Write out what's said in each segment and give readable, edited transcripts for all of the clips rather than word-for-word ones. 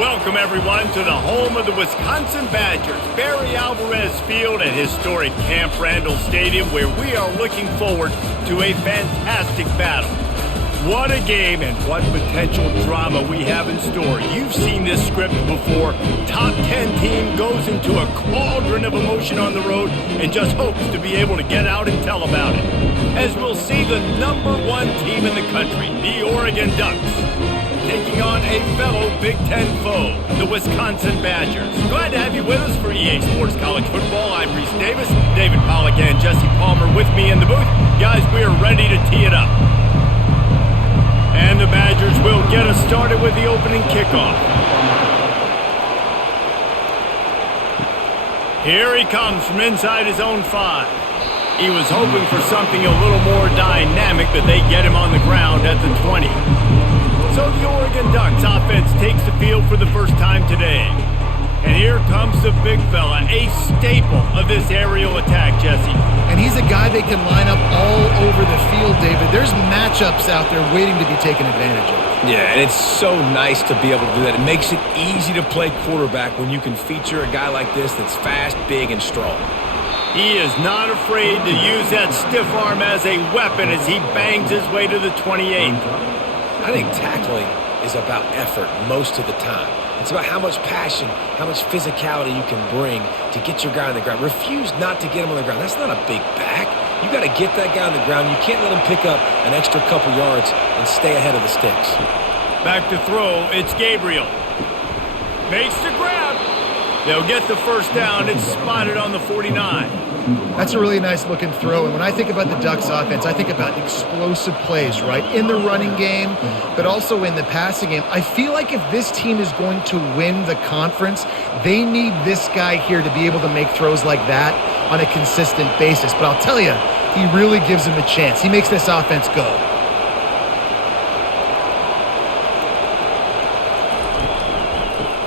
Welcome, everyone, to the home of the Wisconsin Badgers, Barry Alvarez Field at historic Camp Randall Stadium, where we are looking forward to a fantastic battle. What a game and what potential drama we have in store. You've seen this script before. Top 10 team goes into a cauldron of emotion on the road and just hopes to be able to get out and tell about it. As we'll see the #1 team in the country, the Oregon Ducks, taking on a fellow Big Ten foe, the Wisconsin Badgers. Glad to have you with us for EA Sports College Football. I'm Reese Davis, David Pollack and Jesse Palmer with me in the booth. Guys, we are ready to tee it up. And the Badgers will get us started with the opening kickoff. Here he comes from inside his own 5. He was hoping for something a little more dynamic, but they get him on the ground at the 20. So the Oregon Ducks offense takes the field for the first time today. And here comes the big fella, a staple of this aerial attack, Jesse. And he's a guy they can line up all over the field, David. There's matchups out there waiting to be taken advantage of. Yeah, and it's so nice to be able to do that. It makes it easy to play quarterback when you can feature a guy like this that's fast, big, and strong. He is not afraid to use that stiff arm as a weapon as he bangs his way to the 28. I think tackling is about effort most of the time. It's about how much passion, how much physicality you can bring to get your guy on the ground. Refuse not to get him on the ground. That's not a big back. You got to get that guy on the ground. You can't let him pick up an extra couple yards and stay ahead of the sticks. Back to throw, it's Gabriel. Makes the grab. They'll get the first down. It's spotted on the 49. That's a really nice looking throw. And when I think about the Ducks offense, I think about explosive plays, right? In the running game, but also in the passing game. I feel like if this team is going to win the conference, they need this guy here to be able to make throws like that on a consistent basis. But I'll tell you, he really gives him a chance. He makes this offense go.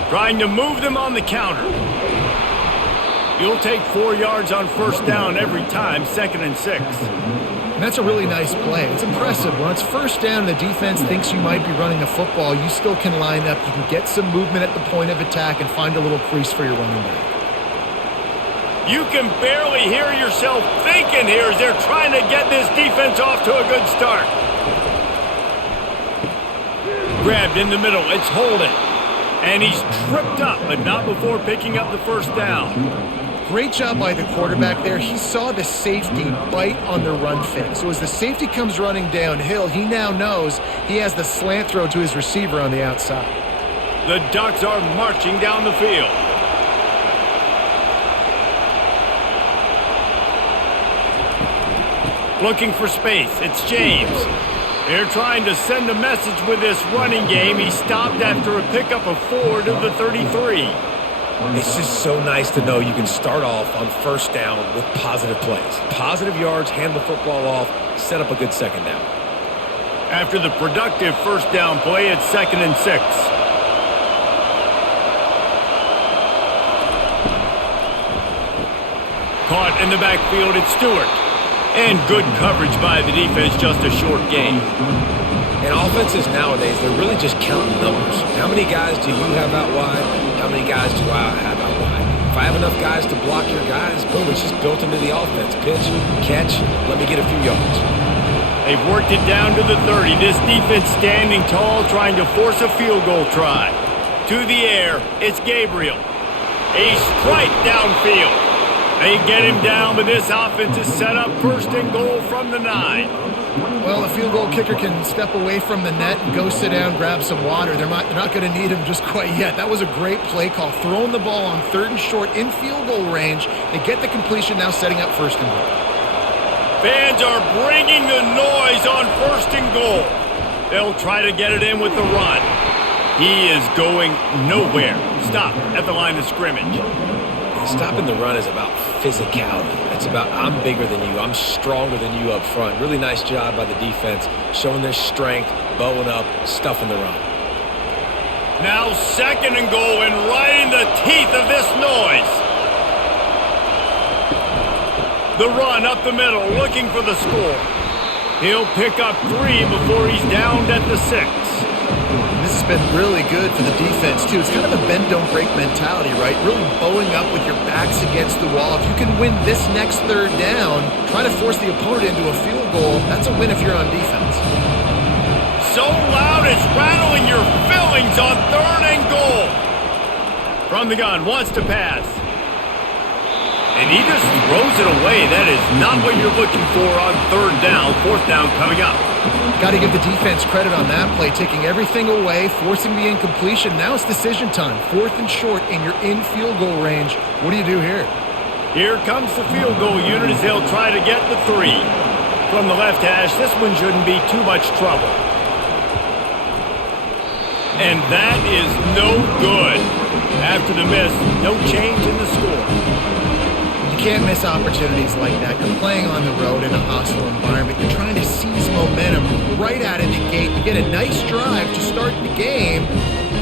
Trying to move them on the counter. You'll take 4 yards on first down every time, 2nd and 6. And that's a really nice play. It's impressive. When it's first down, the defense thinks you might be running the football. You still can line up. You can get some movement at the point of attack and find a little crease for your running back. You can barely hear yourself thinking here as they're trying to get this defense off to a good start. Grabbed in the middle. It's Holden. And he's tripped up, but not before picking up the first down. Great job by the quarterback there. He saw the safety bite on the run fake. So as the safety comes running downhill, he now knows he has the slant throw to his receiver on the outside. The Ducks are marching down the field. Looking for space. It's James. They're trying to send a message with this running game. He stopped after a pickup of 4 to the 33. It's just so nice to know you can start off on first down with positive plays. Positive yards, hand the football off, set up a good second down. After the productive first down play, it's 2nd and 6. Caught in the backfield, it's Stewart. And good coverage by the defense, just a short gain. And offenses nowadays, they're really just counting numbers. How many guys do you have out wide? How many guys do I have out wide? If I have enough guys to block your guys, boom, it's just built into the offense. Pitch, catch, let me get a few yards. They've worked it down to the 30. This defense standing tall, trying to force a field goal try. To the air, it's Gabriel. A strike downfield. They get him down, but this offense is set up 1st and goal from the 9. Well, the field goal kicker can step away from the net and go sit down, grab some water. They're not going to need him just quite yet. That was a great play call. Throwing the ball on 3rd and short in field goal range. They get the completion, now setting up 1st and goal. Fans are bringing the noise on 1st and goal. They'll try to get it in with the run. He is going nowhere. Stop at the line of scrimmage. Stopping the run is about physicality. It's about I'm bigger than you. I'm stronger than you up front. Really nice job by the defense, showing their strength, bowing up, stuffing the run. Now 2nd and goal and right in the teeth of this noise. The run up the middle, looking for the score. He'll pick up 3 before he's downed at the 6. This is been really good for the defense, too. It's kind of a bend-don't-break mentality, right? Really bowing up with your backs against the wall. If you can win this next third down, try to force the opponent into a field goal, that's a win if you're on defense. So loud it's rattling your fillings on 3rd and goal. From the gun, wants to pass. And he just throws it away. That is not what you're looking for on 3rd down. 4th down coming up. Got to give the defense credit on that play, taking everything away, forcing the incompletion. Now it's decision time. 4th and short, and you're in field goal range. What do you do here? Here comes the field goal unit as they'll try to get the 3. From the left hash, this one shouldn't be too much trouble. And that is no good. After the miss, no change in the score. You can't miss opportunities like that. You're playing on the road in a hostile environment. You're trying to seize momentum right out of the gate. You get a nice drive to start the game,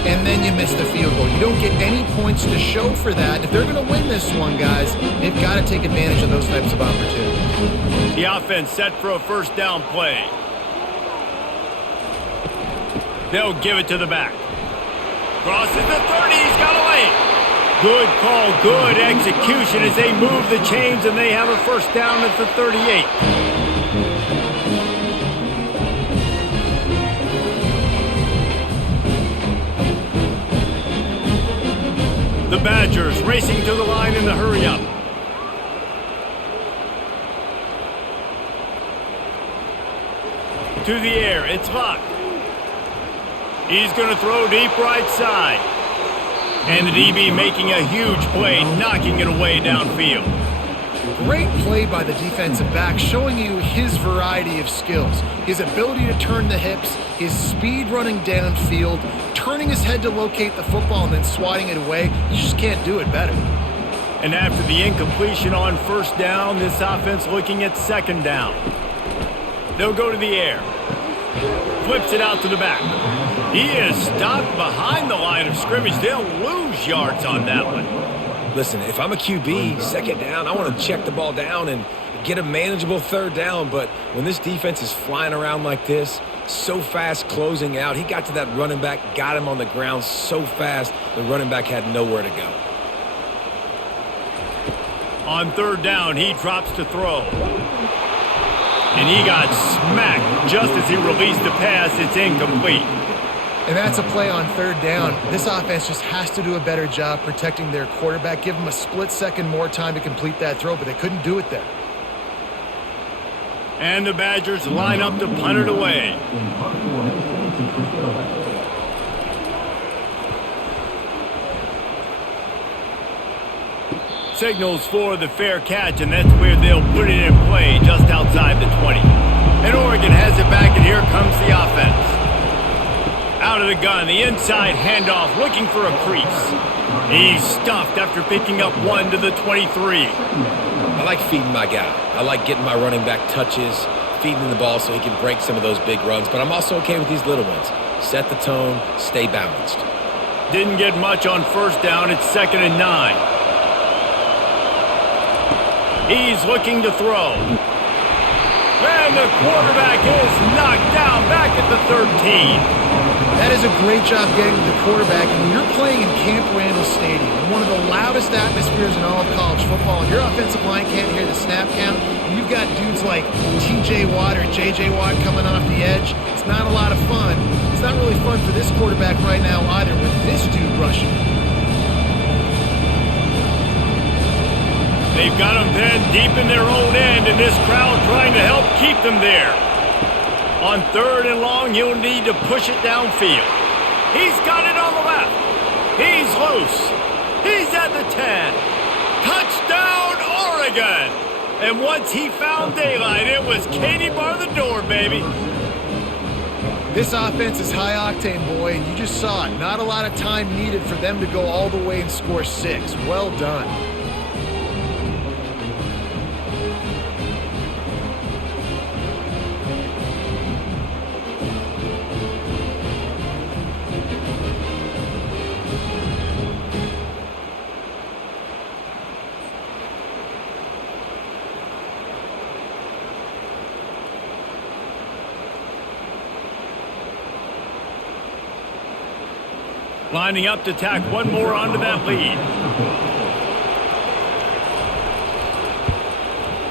and then you miss the field goal. You don't get any points to show for that. If they're going to win this one, guys, they've got to take advantage of those types of opportunities. The offense set for a 1st down play. They'll give it to the back. Crosses the 30. He's got away. Good call, good execution as they move the chains, and they have a 1st down at the 38. The Badgers racing to the line in the hurry-up. To the air, it's Luck. He's going to throw deep right side. And the DB making a huge play, knocking it away downfield. Great play by the defensive back, showing you his variety of skills. His ability to turn the hips, his speed running downfield, turning his head to locate the football and then swatting it away. You just can't do it better. And after the incompletion on 1st down, this offense looking at 2nd down. They'll go to the air. Flips it out to the back. He is stopped behind the line of scrimmage. They'll lose yards on that one. Listen, if I'm a QB, 2nd down, I want to check the ball down and get a manageable 3rd down. But when this defense is flying around like this, so fast closing out, he got to that running back, got him on the ground so fast, the running back had nowhere to go. On 3rd down, he drops to throw. And he got smacked just as he released the pass. It's incomplete. And that's a play on 3rd down. This offense just has to do a better job protecting their quarterback. Give them a split second more time to complete that throw, but they couldn't do it there. And the Badgers line up to punt it away. Signals for the fair catch, and that's where they'll put it in play just outside the 20. And Oregon has it back, and here comes the offense. Out of the gun, the inside handoff, looking for a crease. He's stuffed after picking up 1 to the 23. I like feeding my guy. I like getting my running back touches, feeding him the ball so he can break some of those big runs. But I'm also okay with these little ones. Set the tone, stay balanced. Didn't get much on 1st down. It's 2nd and 9. He's looking to throw. And the quarterback is knocked down back at the 13. That is a great job getting to the quarterback. And when you're playing in Camp Randall Stadium, in one of the loudest atmospheres in all of college football, and your offensive line can't hear the snap count, and you've got dudes like T.J. Watt or J.J. Watt coming off the edge, it's not a lot of fun. It's not really fun for this quarterback right now either with this dude rushing. They've got them pinned deep in their own end, and this crowd trying to help keep them there. On 3rd and long, he'll need to push it downfield. He's got it on the left. He's loose. He's at the 10. Touchdown, Oregon! And once he found daylight, it was Katie bar the door, baby. This offense is high octane, boy, and you just saw it. Not a lot of time needed for them to go all the way and score 6. Well done. Lining up to tack one more onto that lead.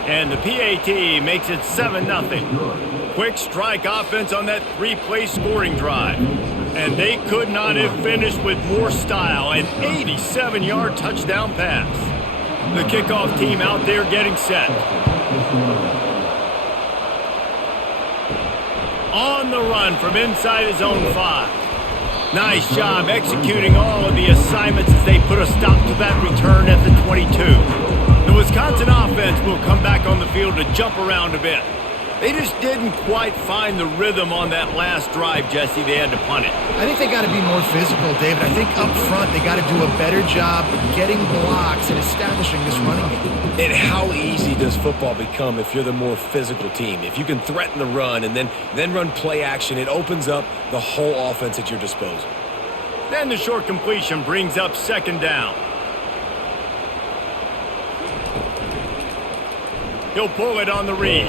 And the PAT makes it 7-0. Quick strike offense on that three-play scoring drive. And they could not have finished with more style. An 87-yard touchdown pass. The kickoff team out there getting set. On the run from inside his own 5. Nice job executing all of the assignments as they put a stop to that return at the 22. The Wisconsin offense will come back on the field to jump around a bit. They just didn't quite find the rhythm on that last drive, Jesse. They had to punt it. I think they got to be more physical, David. I think up front they got to do a better job getting blocks and establishing this running game. And how easy does football become if you're the more physical team? If you can threaten the run and then run play action, it opens up the whole offense at your disposal. Then the short completion brings up 2nd down. He'll pull it on the read.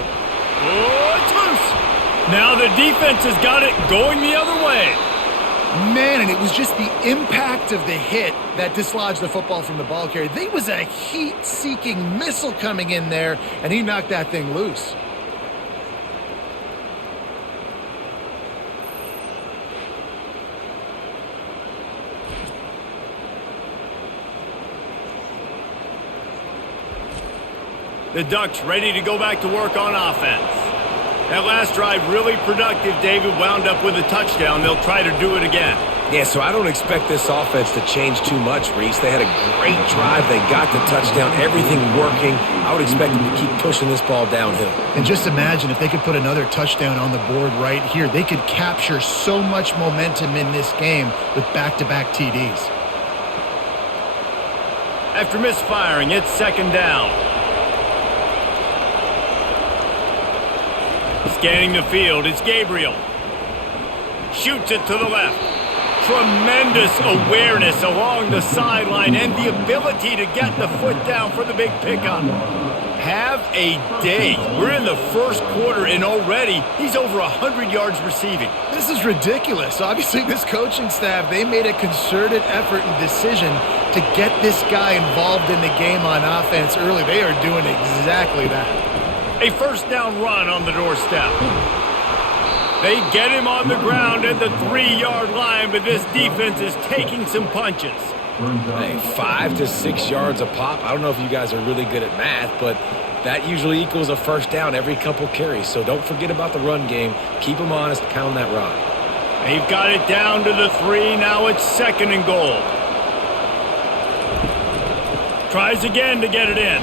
Oh, it's loose. Now the defense has got it going the other way. Man, and it was just the impact of the hit that dislodged the football from the ball carrier. There was a heat-seeking missile coming in there, and he knocked that thing loose. The Ducks ready to go back to work on offense. That last drive really productive. David wound up with a touchdown. They'll try to do it again. Yeah, so I don't expect this offense to change too much, Reese. They had a great drive. They got the touchdown. Everything working. I would expect them to keep pushing this ball downhill. And just imagine if they could put another touchdown on the board right here. They could capture so much momentum in this game with back-to-back TDs. After misfiring, it's 2nd down. Scanning the field, it's Gabriel. Shoots it to the left. Tremendous awareness along the sideline and the ability to get the foot down for the big pickup. Have a day. We're in the first quarter, and already he's over 100 yards receiving. This is ridiculous. Obviously, this coaching staff, they made a concerted effort and decision to get this guy involved in the game on offense early. They are doing exactly that. A 1st down run on the doorstep. They get him on the ground at the 3-yard line, but this defense is taking some punches. Hey, 5 to 6 yards a pop. I don't know if you guys are really good at math, but that usually equals a 1st down every couple carries. So don't forget about the run game. Keep them honest, pound that rock. They've got it down to the 3. Now it's 2nd and goal. Tries again to get it in.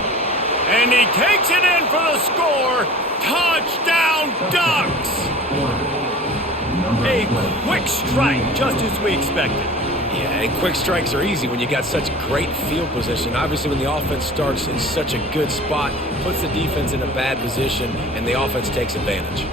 And he takes it in for the score. Touchdown, Ducks! A quick strike, just as we expected. Yeah, and quick strikes are easy when you got such great field position. Obviously, when the offense starts in such a good spot, puts the defense in a bad position, and the offense takes advantage.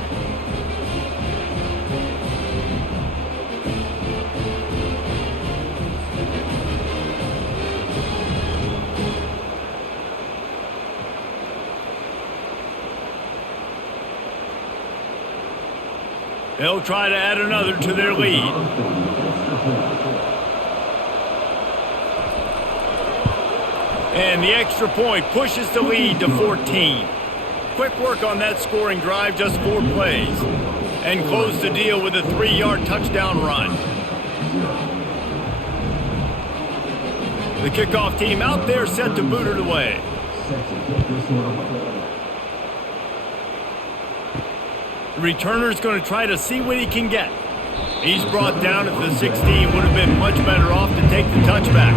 They'll try to add another to their lead. And the extra point pushes the lead to 14. Quick work on that scoring drive, just 4 plays. And close the deal with a 3-yard touchdown run. The kickoff team out there set to boot it away. The returner's going to try to see what he can get. He's brought down at the 16. Would have been much better off to take the touchback.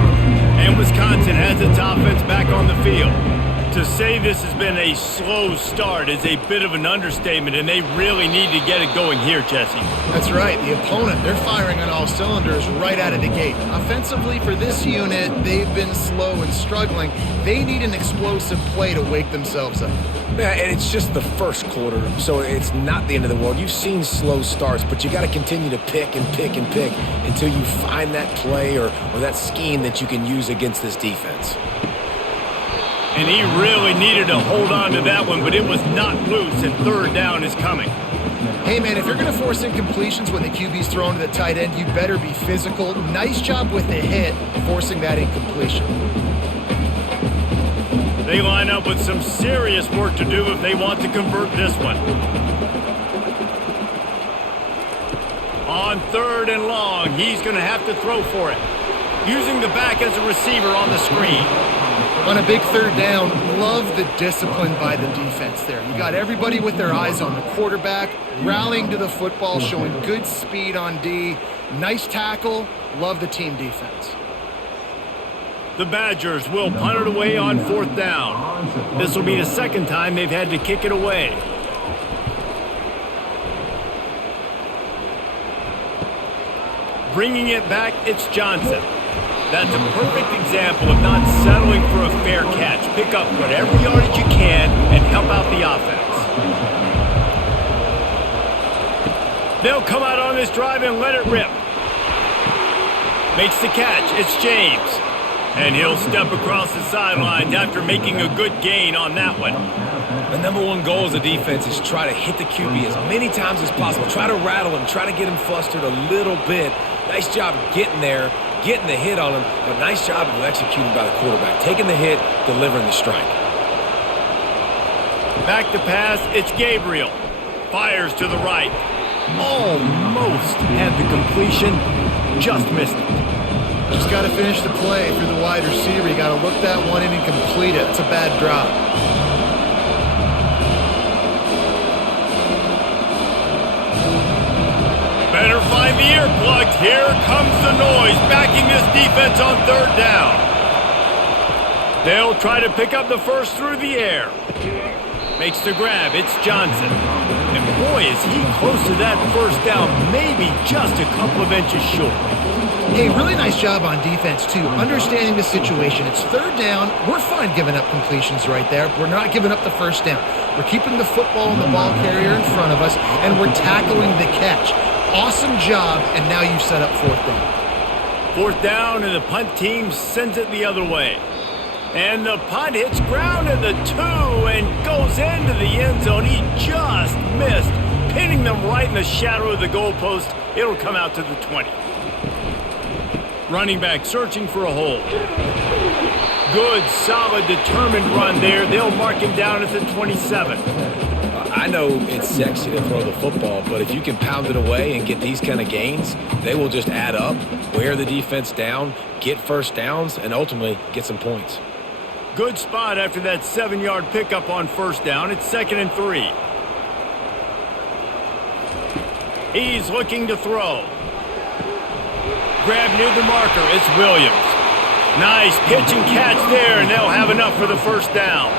And Wisconsin has its offense back on the field. To say this has been a slow start is a bit of an understatement, and they really need to get it going here, Jesse. That's right. The opponent, they're firing on all cylinders right out of the gate. Offensively, for this unit, they've been slow and struggling. They need an explosive play to wake themselves up. Yeah, and it's just the first quarter, so it's not the end of the world. You've seen slow starts, but you got to continue to pick and pick and pick until you find that play or that scheme that you can use against this defense. And he really needed to hold on to that one, but it was not loose, and 3rd down is coming. Hey, man, if you're going to force incompletions when the QB's thrown to the tight end, you better be physical. Nice job with the hit, forcing that incompletion. They line up with some serious work to do if they want to convert this one. On 3rd and long, he's going to have to throw for it. Using the back as a receiver on the screen. On a big 3rd down, love the discipline by the defense there. You got everybody with their eyes on the quarterback, rallying to the football, showing good speed on D. Nice tackle. Love the team defense. The Badgers will punt it away on 4th down. This will be the 2nd time they've had to kick it away. Bringing it back, it's Johnson. That's a perfect example of not settling for a fair catch. Pick up whatever yardage you can and help out the offense. They'll come out on this drive and let it rip. Makes the catch. It's James. And he'll step across the sidelines after making a good gain on that one. The number one goal as a defense is try to hit the QB as many times as possible. Try to rattle him. Try to get him flustered a little bit. Nice job getting there, getting the hit on him, but nice job of executing by the quarterback. Taking the hit, delivering the strike. Back to pass, it's Gabriel. Fires to the right. Almost had the completion, just missed it. Just got to finish the play through the wide receiver. You got to look that one in and complete it. It's a bad drop. Better find the earplugs. Here comes the noise, backing this defense on 3rd down. They'll try to pick up the first through the air. Makes the grab. It's Johnson. And boy, is he close to that 1st down, maybe just a couple of inches short. Hey, really nice job on defense, too. Understanding the situation. It's 3rd down. We're fine giving up completions right there. We're not giving up the 1st down. We're keeping the football and the ball carrier in front of us, and we're tackling the catch. Awesome job, and now you set up 4th down. 4th down, and the punt team sends it the other way. And the punt hits ground at the 2 and goes into the end zone. He just missed, pinning them right in the shadow of the goalpost. It'll come out to the 20. Running back searching for a hole. Good, solid, determined run there. They'll mark him down at the 27. I know it's sexy to throw the football, but if you can pound it away and get these kind of gains, they will just add up, wear the defense down, get 1st downs, and ultimately get some points. Good spot after that 7-yard pickup on 1st down. It's 2nd and 3. He's looking to throw. Grab near the marker. It's Williams. Nice pitch and catch there, and they'll have enough for the 1st down.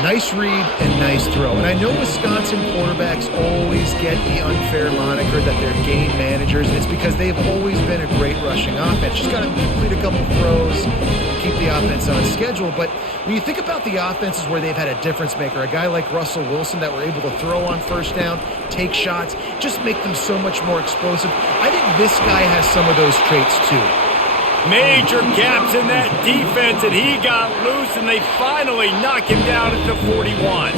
Nice read and nice throw. And I know Wisconsin quarterbacks always get the unfair moniker that they're game managers, and it's because they've always been a great rushing offense. Just got to complete a couple throws and keep the offense on schedule. But when you think about the offenses where they've had a difference maker, a guy like Russell Wilson that were able to throw on 1st down, take shots, just make them so much more explosive. I think this guy has some of those traits too. Major gaps in that defense, and he got loose, and they finally knock him down at the 41.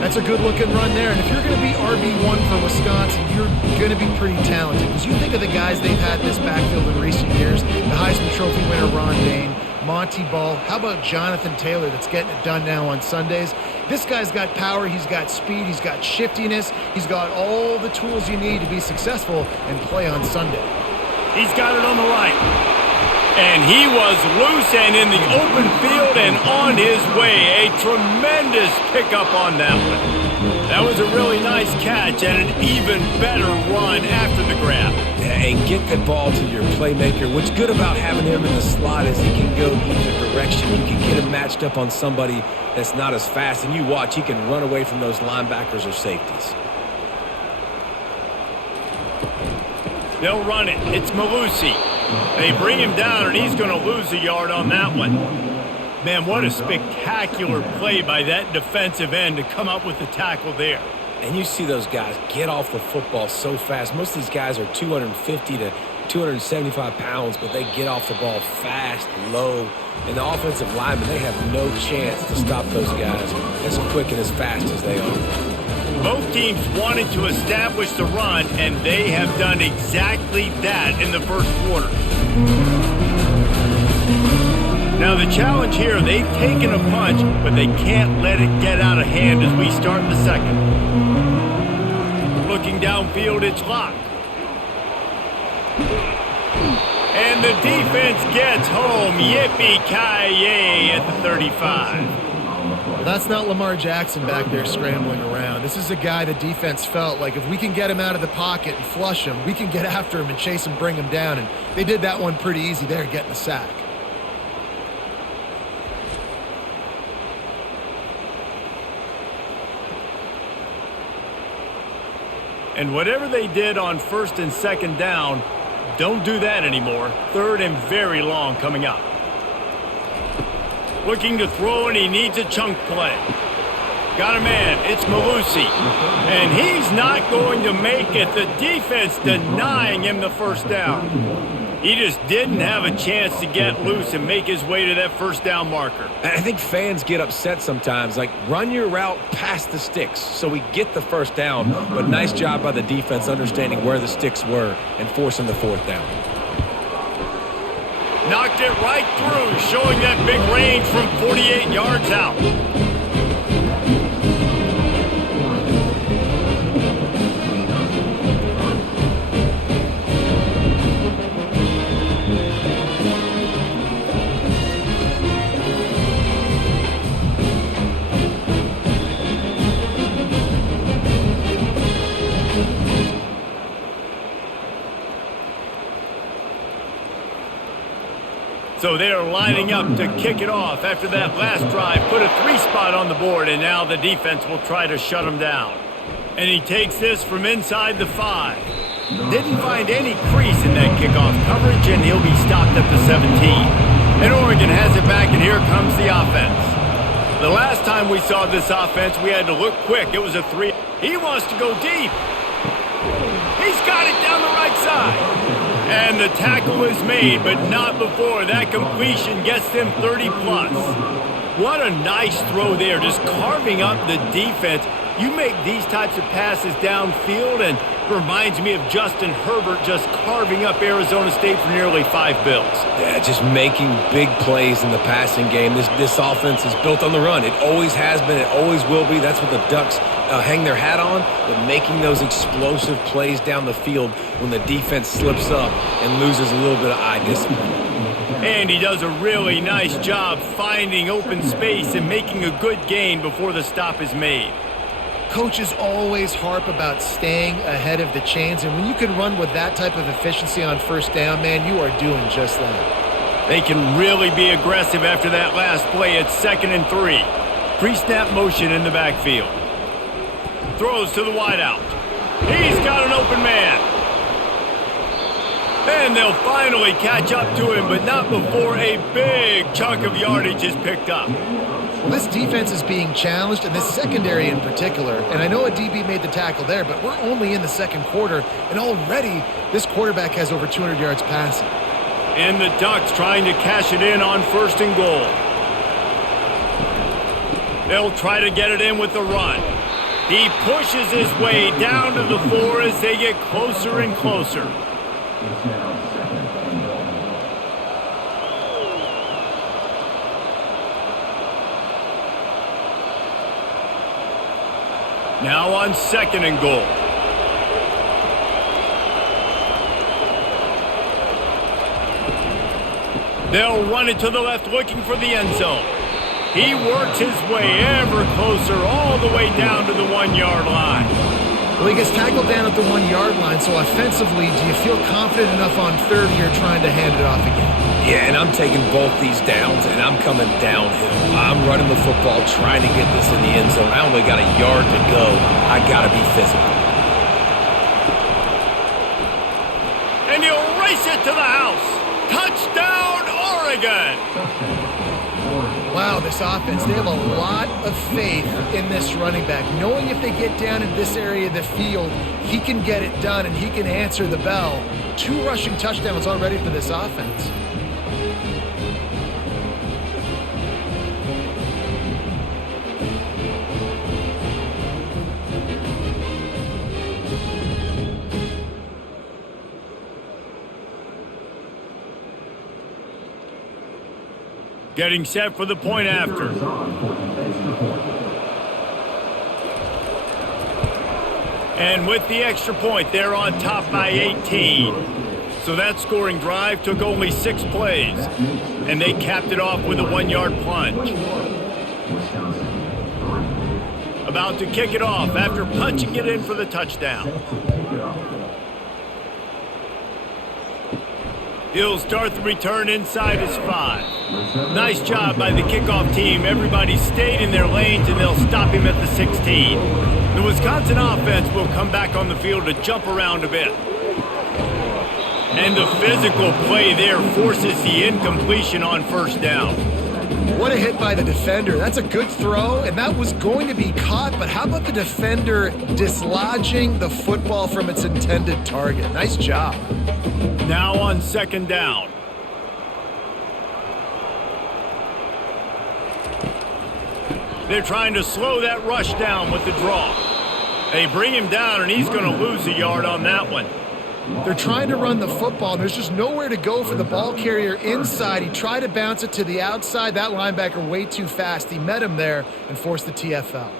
That's a good-looking run there, and if you're going to be RB1 for Wisconsin, you're going to be pretty talented. Because you think of the guys they've had in this backfield in recent years, the Heisman Trophy winner Ron Dayne, Monty Ball. How about Jonathan Taylor that's getting it done now on Sundays? This guy's got power, he's got speed, he's got shiftiness, he's got all the tools you need to be successful and play on Sunday. He's got it on the right. And he was loose and in the open field and on his way. A tremendous pickup on that one. That was a really nice catch and an even better run after the grab. Yeah, and get the ball to your playmaker. What's good about having him in the slot is he can go either direction. You can get him matched up on somebody that's not as fast. And you watch, he can run away from those linebackers or safeties. They'll run it. It's Malusi. They bring him down, and he's going to lose a yard on that one. Man, what a spectacular play by that defensive end to come up with the tackle there. And you see those guys get off the football so fast. Most of these guys are 250 to 275 pounds, but they get off the ball fast, low. And the offensive linemen, they have no chance to stop those guys as quick and as fast as they are. Both teams wanted to establish the run, and they have done exactly that in the first quarter. Now the challenge here, they've taken a punch, but they can't let it get out of hand as we start the second. Looking downfield, it's locked. And the defense gets home. Yippee-ki-yay at the 35. Well, that's not Lamar Jackson back there scrambling around. This is a guy the defense felt like if we can get him out of the pocket and flush him, we can get after him and chase him, bring him down. And they did that one pretty easy there, getting the sack. And whatever they did on first and second down, don't do that anymore. Third and very long coming up. Looking to throw, and he needs a chunk play. Got a man. It's Malusi. And he's not going to make it. The defense denying him the first down. He just didn't have a chance to get loose and make his way to that first down marker. I think fans get upset sometimes, like run your route past the sticks so we get the first down, but nice job by the defense understanding where the sticks were and forcing the fourth down. Knocked it right through, showing that big range from 48 yards out. So they are lining up to kick it off after that last drive. Put a 3-spot on the board, and now the defense will try to shut him down. And he takes this from inside the 5. Didn't find any crease in that kickoff coverage, and he'll be stopped at the 17. And Oregon has it back, and here comes the offense. The last time we saw this offense, we had to look quick. It was a 3. He wants to go deep. He's got it down the right side. And the tackle is made, but not before that completion gets them 30-plus. What a nice throw there, just carving up the defense. You make these types of passes downfield, and reminds me of Justin Herbert just carving up Arizona State for nearly 5 bills. Yeah, just making big plays in the passing game. This offense is built on the run. It always has been. It always will be. That's what the Ducks hang their hat on, but making those explosive plays down the field when the defense slips up and loses a little bit of eye discipline. And he does a really nice job finding open space and making a good gain before the stop is made. Coaches always harp about staying ahead of the chains, and when you can run with that type of efficiency on first down, man, you are doing just that. They can really be aggressive after that last play. It's 2nd and 3. Pre-snap motion in the backfield. Throws to the wideout. He's got an open man. And they'll finally catch up to him, but not before a big chunk of yardage is picked up. Well, this defense is being challenged, and this secondary in particular. And I know a DB made the tackle there, but we're only in the second quarter, and already this quarterback has over 200 yards passing. And the Ducks trying to cash it in on 1st and goal. They'll try to get it in with the run. He pushes his way down to the 4 as they get closer and closer. Now on 2nd and goal. They'll run it to the left looking for the end zone. He works his way ever closer all the way down to the 1-yard line. Well, he gets tackled down at the 1-yard line, so offensively, do you feel confident enough on 3rd here trying to hand it off again? Yeah, and I'm taking both these downs, and I'm coming downhill. I'm running the football, trying to get this in the end zone. I only got a yard to go. I got to be physical. And he'll race it to the house. Touchdown, Oregon! Wow, this offense, they have a lot of faith in this running back, knowing if they get down in this area of the field, he can get it done and he can answer the bell. 2 rushing touchdowns already for this offense. Getting set for the point after. And with the extra point, they're on top by 18. So that scoring drive took only 6 plays. And they capped it off with a 1-yard plunge. About to kick it off after punching it in for the touchdown. He'll start the return inside his 5. Nice job by the kickoff team. Everybody stayed in their lanes, and they'll stop him at the 16. The Wisconsin offense will come back on the field to jump around a bit. And the physical play there forces the incompletion on first down. What a hit by the defender. That's a good throw, and that was going to be caught, but how about the defender dislodging the football from its intended target? Nice job. Now on second down. They're trying to slow that rush down with the draw. They bring him down, and he's going to lose a yard on that one. They're trying to run the football, and there's just nowhere to go for the ball carrier inside. He tried to bounce it to the outside. That linebacker way too fast. He met him there and forced the TFL.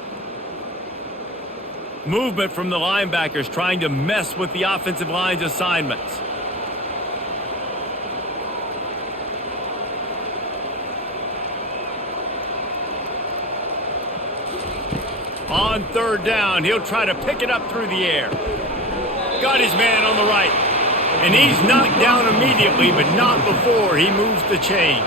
Movement from the linebackers trying to mess with the offensive line's assignments. On third down, he'll try to pick it up through the air. Got his man on the right. And he's knocked down immediately, but not before he moves the chains.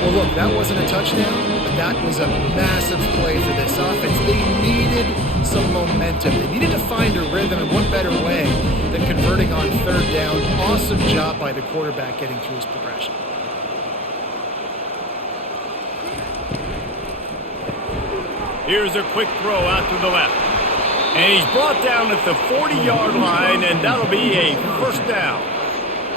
Well, look, that wasn't a touchdown, but that was a massive play for this offense. They needed some momentum. They needed to find a rhythm, and what better way than converting on third down. Awesome job by the quarterback getting through his progression. Here's a quick throw out to the left. And he's brought down at the 40-yard line, and that'll be a first down.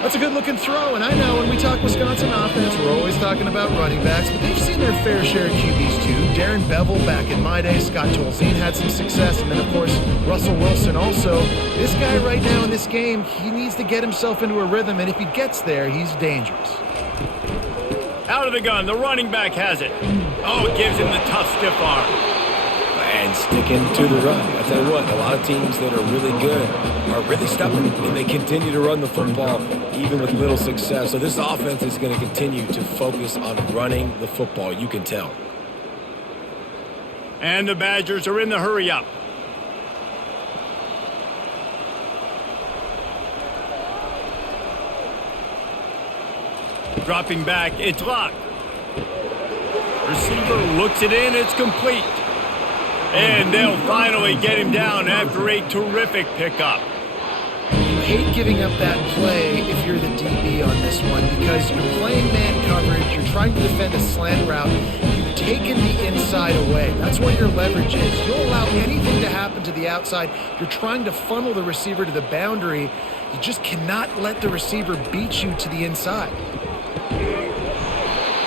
That's a good-looking throw, and I know when we talk Wisconsin offense, we're always talking about running backs, but they've seen their fair share of QBs too. Darren Bevel back in my day, Scott Tolzien had some success, and then, of course, Russell Wilson also. This guy right now in this game, he needs to get himself into a rhythm, and if he gets there, he's dangerous. Out of the gun, the running back has it. Oh, it gives him the tough, stiff arm. And sticking to the run. I tell you what, a lot of teams that are really good are really stubborn, and they continue to run the football even with little success. So this offense is going to continue to focus on running the football. You can tell. And the Badgers are in the hurry-up. Dropping back, it's locked. Receiver looks it in, it's complete. And they'll finally get him down after a terrific pickup. You hate giving up that play if you're the DB on this one because you're playing man coverage, you're trying to defend a slant route, you've taken the inside away. That's where your leverage is. You'll allow anything to happen to the outside. You're trying to funnel the receiver to the boundary. You just cannot let the receiver beat you to the inside.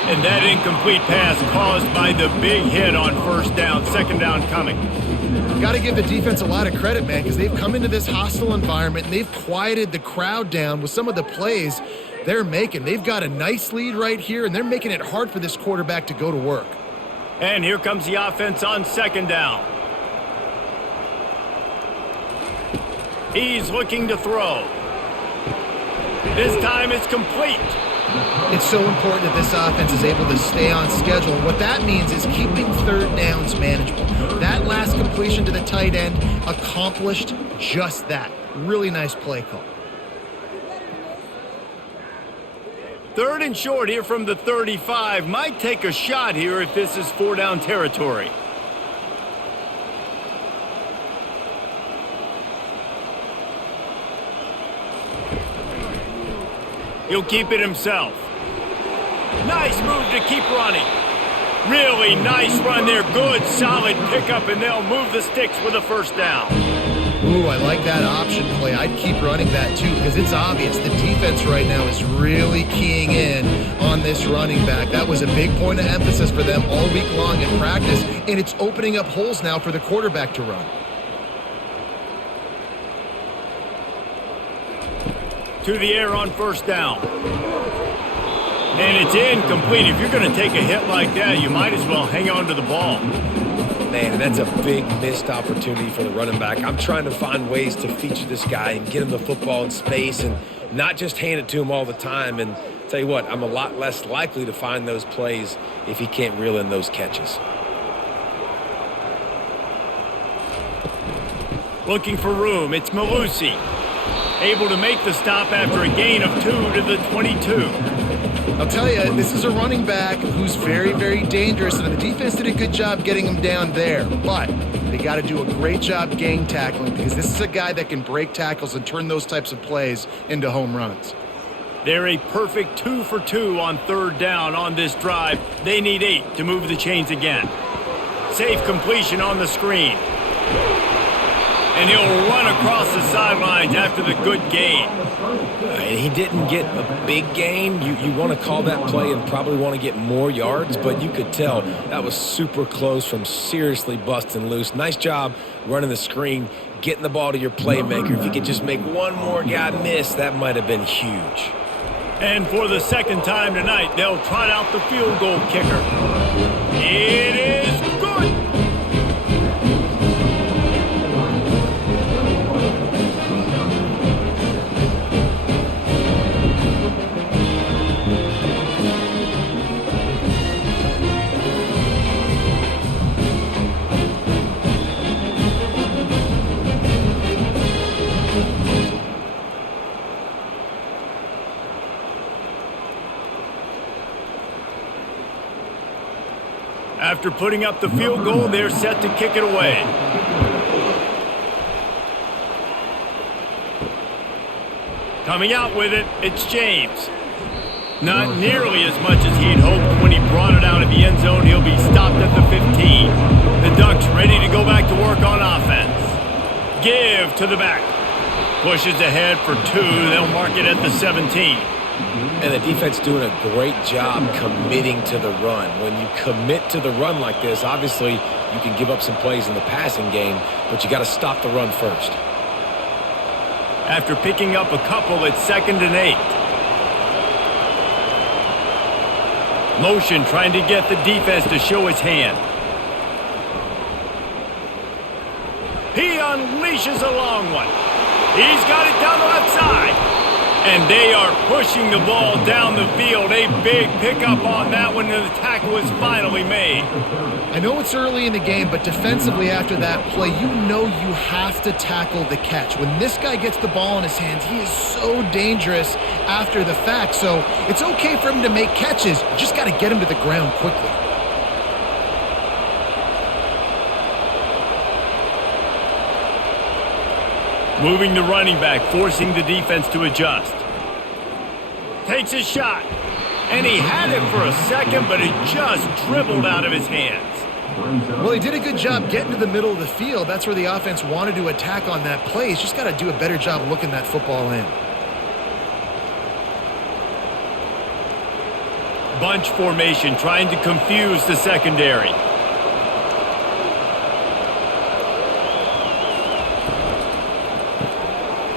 And that incomplete pass caused by the big hit on first down, second down coming. Got to give the defense a lot of credit, man, because they've come into this hostile environment and they've quieted the crowd down with some of the plays they're making. They've got a nice lead right here, and they're making it hard for this quarterback to go to work. And here comes the offense on second down. He's looking to throw. This time it's complete. It's so important that this offense is able to stay on schedule. What that means is keeping third downs manageable. That last completion to the tight end accomplished just that. Really nice play call. Third and short here from the 35. Might take a shot here if this is four-down territory. He'll keep it himself. Nice move to keep running. Really nice run there. Good, solid pickup, and they'll move the sticks with a first down. Ooh, I like that option play. I'd keep running that too because it's obvious the defense right now is really keying in on this running back. That was a big point of emphasis for them all week long in practice, and it's opening up holes now for the quarterback to run. To the air on first down. And it's incomplete. If you're going to take a hit like that, you might as well hang on to the ball. Man, and that's a big missed opportunity for the running back. I'm trying to find ways to feature this guy and get him the football in space and not just hand it to him all the time. And tell you what, I'm a lot less likely to find those plays if he can't reel in those catches. Looking for room, it's Malusi. Able to make the stop after a gain of 2 to the 22. I'll tell you, this is a running back who's very, very dangerous, and the defense did a good job getting him down there. But they got to do a great job gang tackling because this is a guy that can break tackles and turn those types of plays into home runs. They're a perfect 2 for 2 on 3rd down on this drive. They need 8 to move the chains again. Safe completion on the screen. And he'll run across the sidelines after the good gain. And he didn't get a big gain. You want to call that play and probably want to get more yards, but you could tell that was super close from seriously busting loose. Nice job running the screen, getting the ball to your playmaker. If you could just make one more guy miss, that might have been huge. And for the 2nd time tonight, they'll trot out the field goal kicker. It is good. After putting up the field goal, they're set to kick it away. Coming out with it, it's James. Not nearly as much as he'd hoped when he brought it out of the end zone. He'll be stopped at the 15. The Ducks ready to go back to work on offense. Give to the back. Pushes ahead for 2. They'll mark it at the 17. And the defense doing a great job committing to the run. When you commit to the run like this, obviously you can give up some plays in the passing game, but you got to stop the run first. After picking up a couple, it's 2nd and 8. Motion trying to get the defense to show his hand. He unleashes a long one. He's got it down the left side. And they are pushing the ball down the field. A big pickup on that one, and the tackle is finally made. I know it's early in the game, but defensively after that play, you know you have to tackle the catch. When this guy gets the ball in his hands, he is so dangerous after the fact. So it's okay for him to make catches. You just got to get him to the ground quickly. Moving the running back, forcing the defense to adjust. Takes a shot. And he had it for a second, but it just dribbled out of his hands. Well, he did a good job getting to the middle of the field. That's where the offense wanted to attack on that play. He's just got to do a better job looking that football in. Bunch formation, trying to confuse the secondary.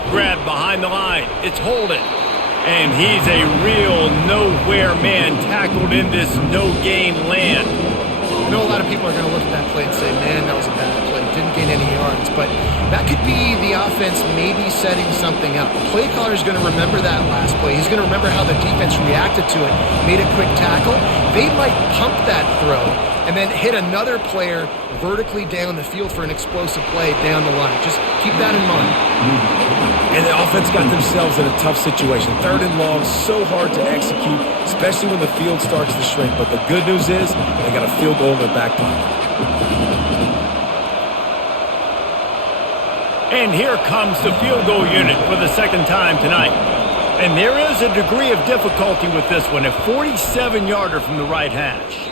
Grab behind the line. It's Holden. And he's a real nowhere man tackled in this no-gain land. I know a lot of people are going to look at that play and say, man, that was a bad play. Didn't gain any yards. But that could be the offense maybe setting something up. The play caller is going to remember that last play. He's going to remember how the defense reacted to it, made a quick tackle. They might pump that throw and then hit another player vertically down the field for an explosive play down the line. Just keep that in mind. And the offense got themselves in a tough situation. 3rd and long, so hard to execute, especially when the field starts to shrink. But the good news is they got a field goal in their back pocket. And here comes the field goal unit for the 2nd time tonight. And there is a degree of difficulty with this one, a 47-yarder from the right hash.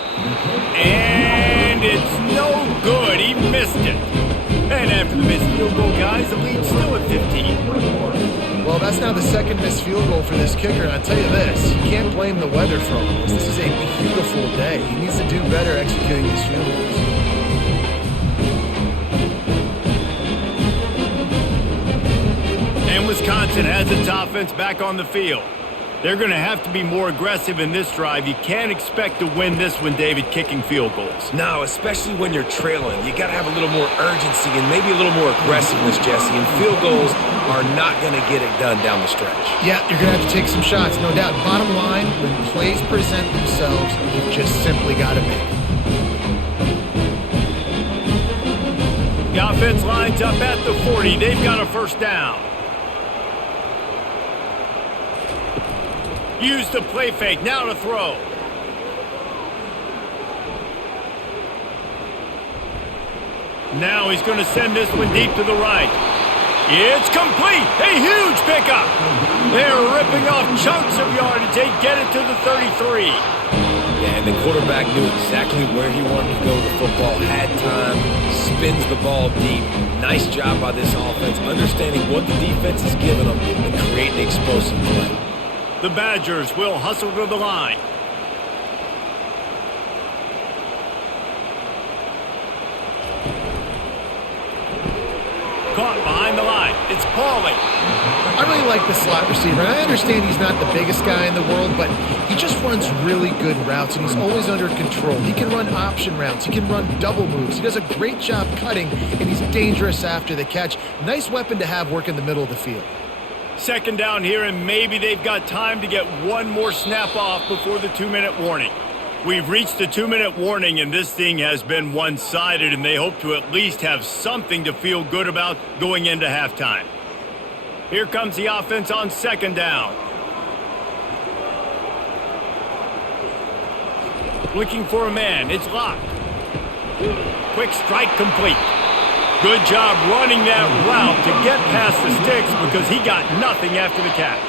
And it's no good. He missed it. And after the missed field goal, guys, the lead's still at 15. Well, that's now the 2nd missed field goal for this kicker. And I'll tell you this, you can't blame the weather for all this. This is a beautiful day. He needs to do better executing these field goals. And Wisconsin has its offense back on the field. They're going to have to be more aggressive in this drive. You can't expect to win this one, David, kicking field goals. No, especially when you're trailing. You got to have a little more urgency and maybe a little more aggressiveness, Jesse. And field goals are not going to get it done down the stretch. Yeah, you're going to have to take some shots, no doubt. Bottom line, when plays present themselves, you've just simply got to make them. The offense lines up at the 40. They've got a first down. Use the play fake. Now to throw. Now he's going to send this one deep to the right. It's complete. A huge pickup. They're ripping off chunks of yardage. They get it to the 33. Yeah, and the quarterback knew exactly where he wanted to go with the football, had time, spins the ball deep. Nice job by this offense, understanding what the defense is giving them and creating explosive play. The Badgers will hustle to the line. Caught behind the line. It's Pauly. I really like the slot receiver, and I understand he's not the biggest guy in the world, but he just runs really good routes, and he's always under control. He can run option routes. He can run double moves. He does a great job cutting, and he's dangerous after the catch. Nice weapon to have work in the middle of the field. Second down here, and maybe they've got time to get one more snap off before the 2-minute warning. We've reached the 2-minute warning, and this thing has been one-sided, and they hope to at least have something to feel good about going into halftime. Here comes the offense on second down. Looking for a man. It's locked. Quick strike complete. Good job running that route to get past the sticks because he got nothing after the catch.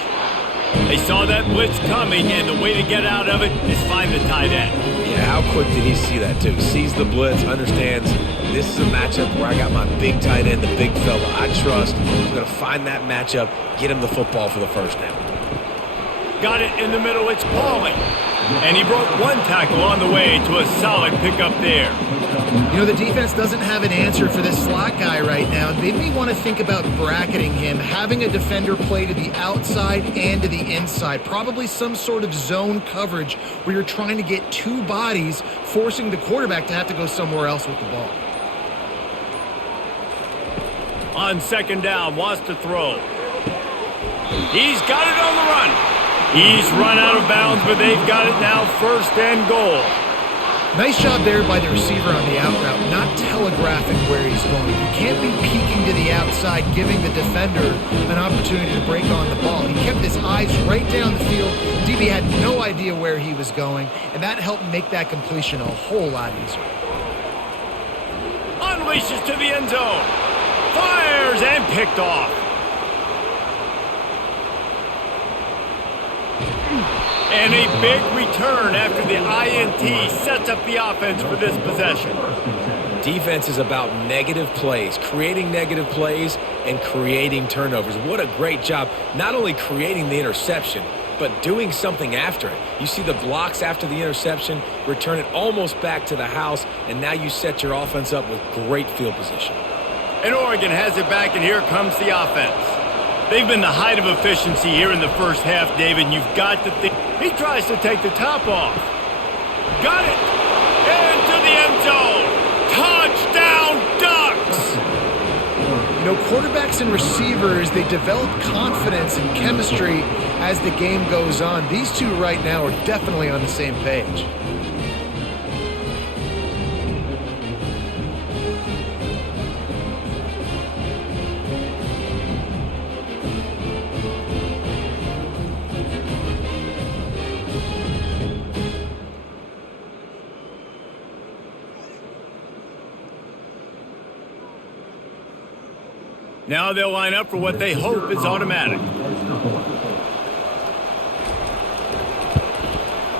They saw that blitz coming, and the way to get out of it is find the tight end. Yeah, how quick did he see that, too? Sees the blitz, understands this is a matchup where I got my big tight end, the big fella I trust. I'm going to find that matchup, get him the football for the first down. Got it in the middle. It's Pauly. And he broke one tackle on the way to a solid pickup there. You know, the defense doesn't have an answer for this slot guy right now. They may want to think about bracketing him, having a defender play to the outside and to the inside. Probably some sort of zone coverage where you're trying to get two bodies, forcing the quarterback to have to go somewhere else with the ball. On second down, wants to throw. He's got it on the run. He's run out of bounds, but they've got it now first and goal. Nice job there by the receiver on the out route, not telegraphing where he's going. You can't be peeking to the outside, giving the defender an opportunity to break on the ball. He kept his eyes right down the field. DB had no idea where he was going, and that helped make that completion a whole lot easier. Unleashes to the end zone. Fires and picked off. And a big return after the INT sets up the offense for this possession. Defense is about negative plays, creating negative plays and creating turnovers. What a great job, not only creating the interception, but doing something after it. You see the blocks after the interception, return it almost back to the house, and now you set your offense up with great field position. And Oregon has it back, and here comes the offense. They've been the height of efficiency here in the first half, David, and you've got to think. He tries to take the top off. Got it! Into the end zone! Touchdown, Ducks! You know, quarterbacks and receivers, they develop confidence and chemistry as the game goes on. These two right now are definitely on the same page. Now they'll line up for what they hope is automatic.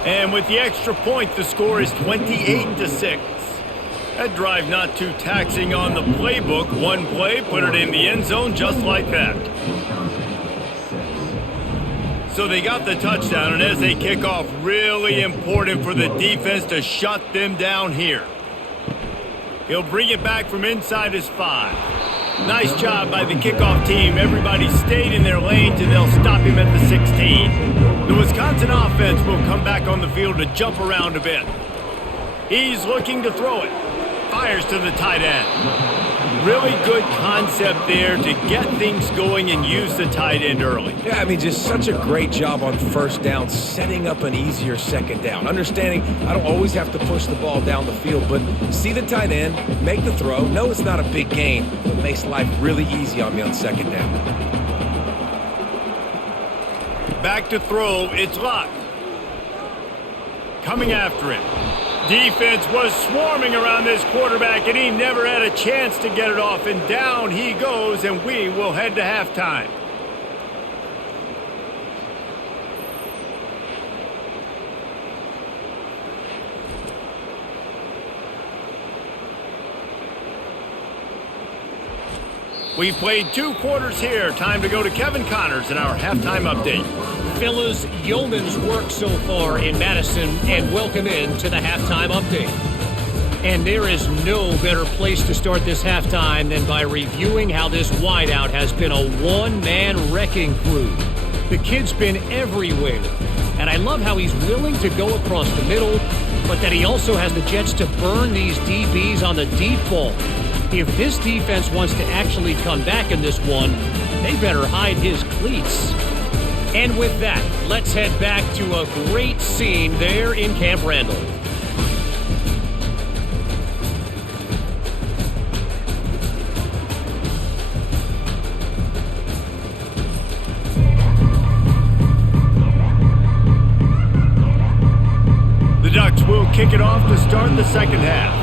And with the extra point, the score is 28-6. That drive not too taxing on the playbook. One play, put it in the end zone just like that. So they got the touchdown, and as they kick off, really important for the defense to shut them down here. He'll bring it back from inside his 5. Nice job by the kickoff team. Everybody stayed in their lanes, and they'll stop him at the 16. The Wisconsin offense will come back on the field to jump around a bit. He's looking to throw it. Fires to the tight end. Really good concept there to get things going and use the tight end early. Yeah, I mean, just such a great job on first down, setting up an easier second down. Understanding I don't always have to push the ball down the field, but see the tight end, make the throw. No, it's not a big gain, but makes life really easy on me on second down. Back to throw, it's locked. Coming after him. Defense was swarming around this quarterback, and he never had a chance to get it off. And down he goes, and we will head to halftime. We've played 2 quarters here. Time to go to Kevin Connors in our halftime update. Fellas, yeoman's work so far in Madison, and welcome in to the halftime update. And there is no better place to start this halftime than by reviewing how this wideout has been a one-man wrecking crew. The kid's been everywhere, and I love how he's willing to go across the middle, but that he also has the jets to burn these DBs on the deep ball. If this defense wants to actually come back in this one, they better hide his cleats. And with that, let's head back to a great scene there in Camp Randall. The Ducks will kick it off to start the second half.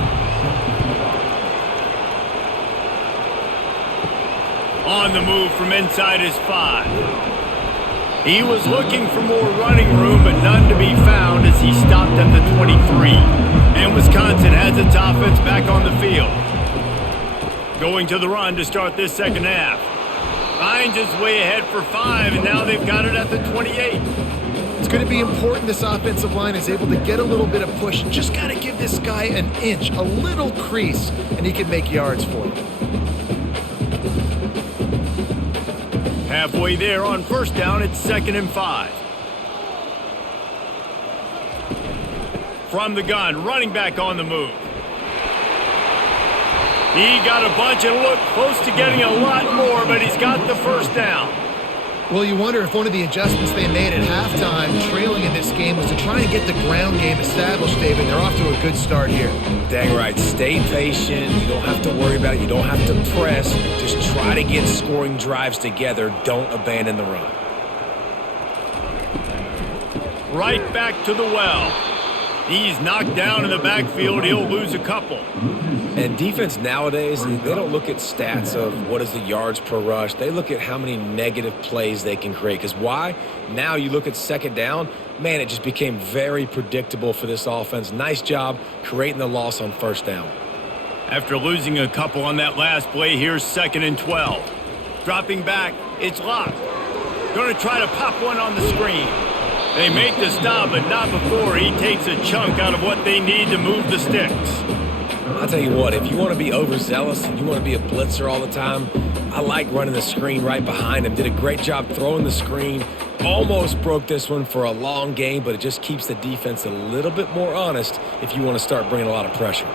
On the move from inside his 5. He was looking for more running room, but none to be found as he stopped at the 23. And Wisconsin has its offense back on the field. Going to the run to start this second half. Finds his way ahead for 5, and now they've got it at the 28. It's going to be important this offensive line is able to get a little bit of push. Just got to give this guy an inch, a little crease, and he can make yards for you. Halfway there on first down, it's 2nd and 5. From the gun, running back on the move. He got a bunch and looked close to getting a lot more, but he's got the first down. Well, you wonder if one of the adjustments they made at halftime, trailing in this game, was to try and get the ground game established, David. They're off to a good start here. Dang right. Stay patient. You don't have to worry about it. You don't have to press. Just try to get scoring drives together. Don't abandon the run. Right back to the well. He's knocked down in the backfield. He'll lose a couple. And defense nowadays, they don't look at stats of what is the yards per rush. They look at how many negative plays they can create. Because why? Now you look at second down, man, it just became very predictable for this offense. Nice job creating the loss on first down. After losing a couple on that last play, here's 2nd and 12. Dropping back, it's locked. Going to try to pop one on the screen. They make the stop, but not before he takes a chunk out of what they need to move the sticks. I'll tell you what, if you want to be overzealous and you want to be a blitzer all the time, I like running the screen right behind him. Did a great job throwing the screen. Almost broke this one for a long game, but it just keeps the defense a little bit more honest if you want to start bringing a lot of pressure.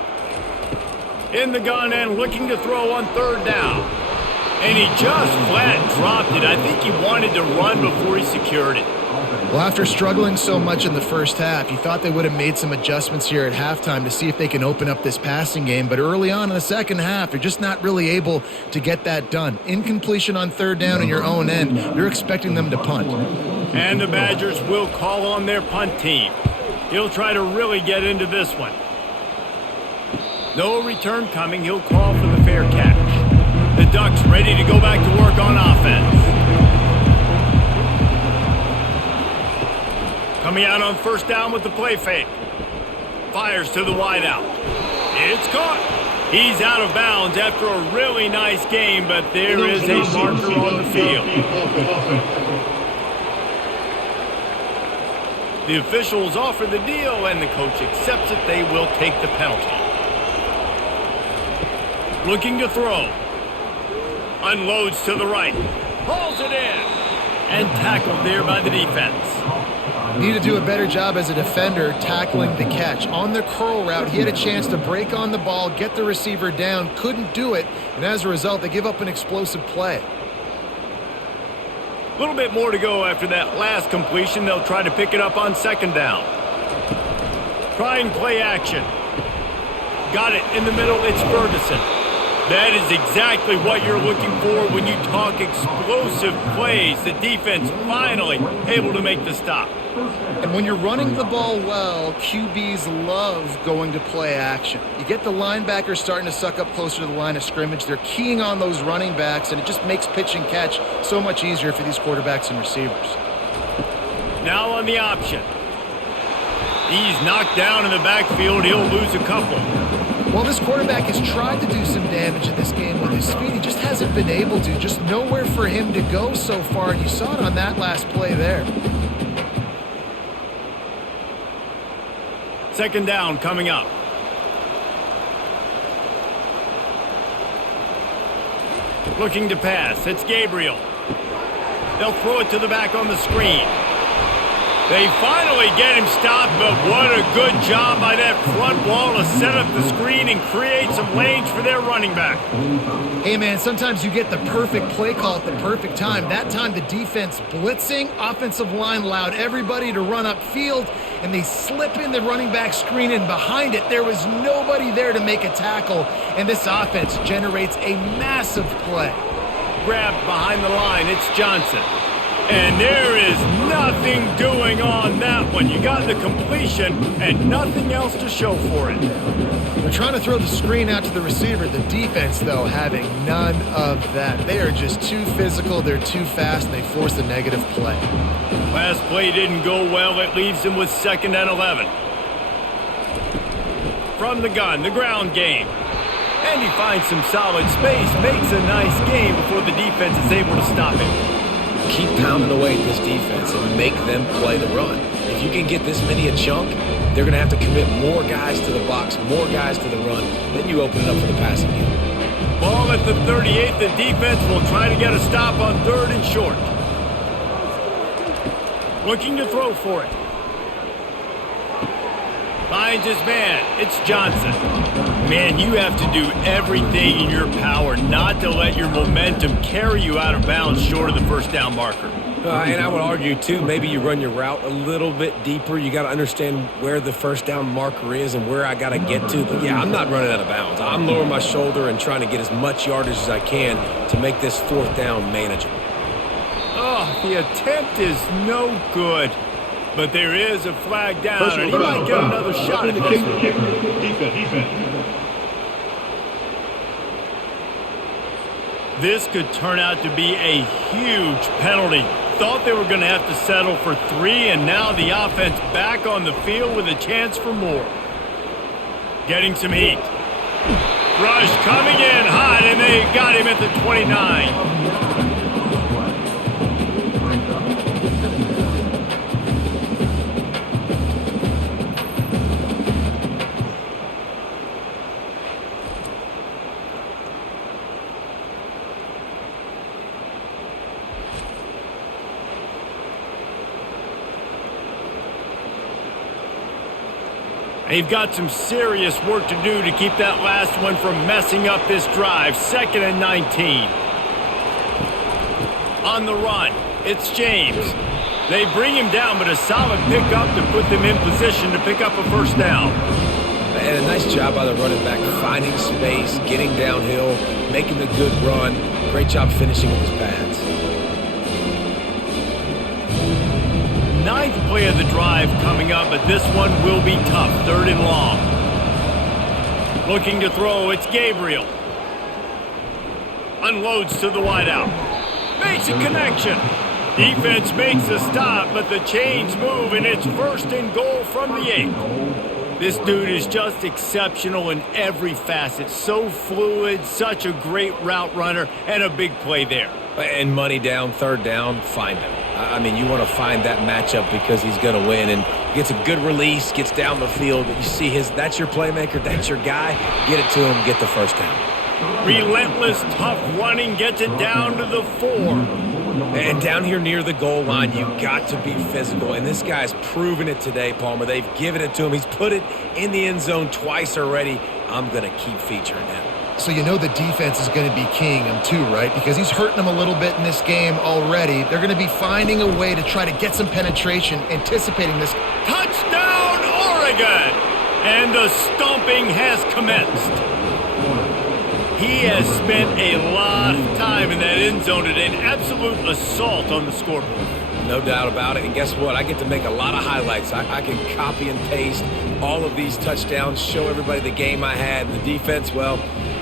In the gun and looking to throw on 3rd down. And he just flat dropped it. I think he wanted to run before he secured it. Well, after struggling so much in the first half, you thought they would have made some adjustments here at halftime to see if they can open up this passing game. But early on in the second half, they're just not really able to get that done. Incompletion on 3rd down in your own end, you're expecting them to punt. And the Badgers will call on their punt team. He'll try to really get into this one. No return coming. He'll call for the fair catch. The Ducks ready to go back to work on offense. Coming out on 1st down with the play fake. Fires to the wideout. It's caught. He's out of bounds after a really nice game, but there is a marker on the field. The officials offer the deal, and the coach accepts it. They will take the penalty. Looking to throw. Unloads to the right. Hauls it in. And tackled there by the defense. Need to do a better job as a defender tackling the catch. On the curl route, he had a chance to break on the ball, get the receiver down, couldn't do it, and as a result, they give up an explosive play. A little bit more to go after that last completion. They'll try to pick it up on second down. Trying play action. Got it in the middle. It's Ferguson. That is exactly what you're looking for when you talk explosive plays. The defense finally able to make the stop. And when you're running the ball well, QBs love going to play action. You get the linebackers starting to suck up closer to the line of scrimmage. They're keying on those running backs, and it just makes pitch and catch so much easier for these quarterbacks and receivers. Now on the option. He's knocked down in the backfield. He'll lose a couple. Well, this quarterback has tried to do some damage in this game with his speed. He just hasn't been able to. Just nowhere for him to go so far, and you saw it on that last play there. Second down coming up. Looking to pass. It's Gabriel. They'll throw it to the back on the screen. They finally get him stopped, but what a good job by that front wall to set up the screen and create some lanes for their running back. Hey, man, sometimes you get the perfect play call at the perfect time. That time the defense blitzing, offensive line allowed everybody to run upfield, and they slip in the running back screen, and behind it there was nobody there to make a tackle, and this offense generates a massive play. Grabbed behind the line. It's Johnson. And there is nothing doing on that one. You got the completion and nothing else to show for it. They're trying to throw the screen out to the receiver. The defense, though, having none of that. They are just too physical. They're too fast, and they force a negative play. Last play didn't go well. It leaves them with 2nd and 11. From the gun, the ground game. And he finds some solid space, makes a nice game before the defense is able to stop him. Keep pounding away at this defense and make them play the run. If you can get this many a chunk, they're going to have to commit more guys to the box, more guys to the run. Then you open it up for the passing game. Ball at the 38. The defense will try to get a stop on 3rd and short. Looking to throw for it. Finds his man. It's Johnson. Man, you have to do everything in your power not to let your momentum carry you out of bounds short of the first down marker. And I would argue, too, maybe you run your route a little bit deeper. You got to understand where the first down marker is and where I got to get to. But, yeah, I'm not running out of bounds. I'm lowering my shoulder and trying to get as much yardage as I can to make this 4th down manageable. Oh, the attempt is no good. But there is a flag down, and he might get another shot at this one. Defense. This could turn out to be a huge penalty. Thought they were going to have to settle for 3, and now the offense back on the field with a chance for more. Getting some heat. Rush coming in hot, and they got him at the 29. They've got some serious work to do to keep that last one from messing up this drive. 2nd and 19. On the run, it's James. They bring him down, but a solid pickup to put them in position to pick up a first down. And a nice job by the running back, finding space, getting downhill, making the good run. Great job finishing with his pads. 9th play of the drive coming up, but this one will be tough. 3rd and long. Looking to throw, it's Gabriel. Unloads to the wideout. Makes a connection. Defense makes a stop, but the chains move, and it's 1st and goal from the 8. This dude is just exceptional in every facet. So fluid, such a great route runner, and a big play there. And money down, 3rd down, find him. I mean, you want to find that matchup because he's going to win, and gets a good release, gets down the field. You see that's your playmaker, that's your guy. Get it to him, get the first down. Relentless, tough running gets it down to the 4. And down here near the goal line, you got to be physical. And this guy's proven it today, Palmer. They've given it to him. He's put it in the end zone twice already. I'm going to keep featuring him. So you know the defense is going to be keying him too, right? Because he's hurting them a little bit in this game already. They're going to be finding a way to try to get some penetration, anticipating this. Touchdown, Oregon! And the stomping has commenced. He has spent a lot of time in that end zone today, an absolute assault on the scoreboard. No doubt about it. And guess what? I get to make a lot of highlights. I can copy and paste all of these touchdowns, show everybody the game I had. And the defense, well,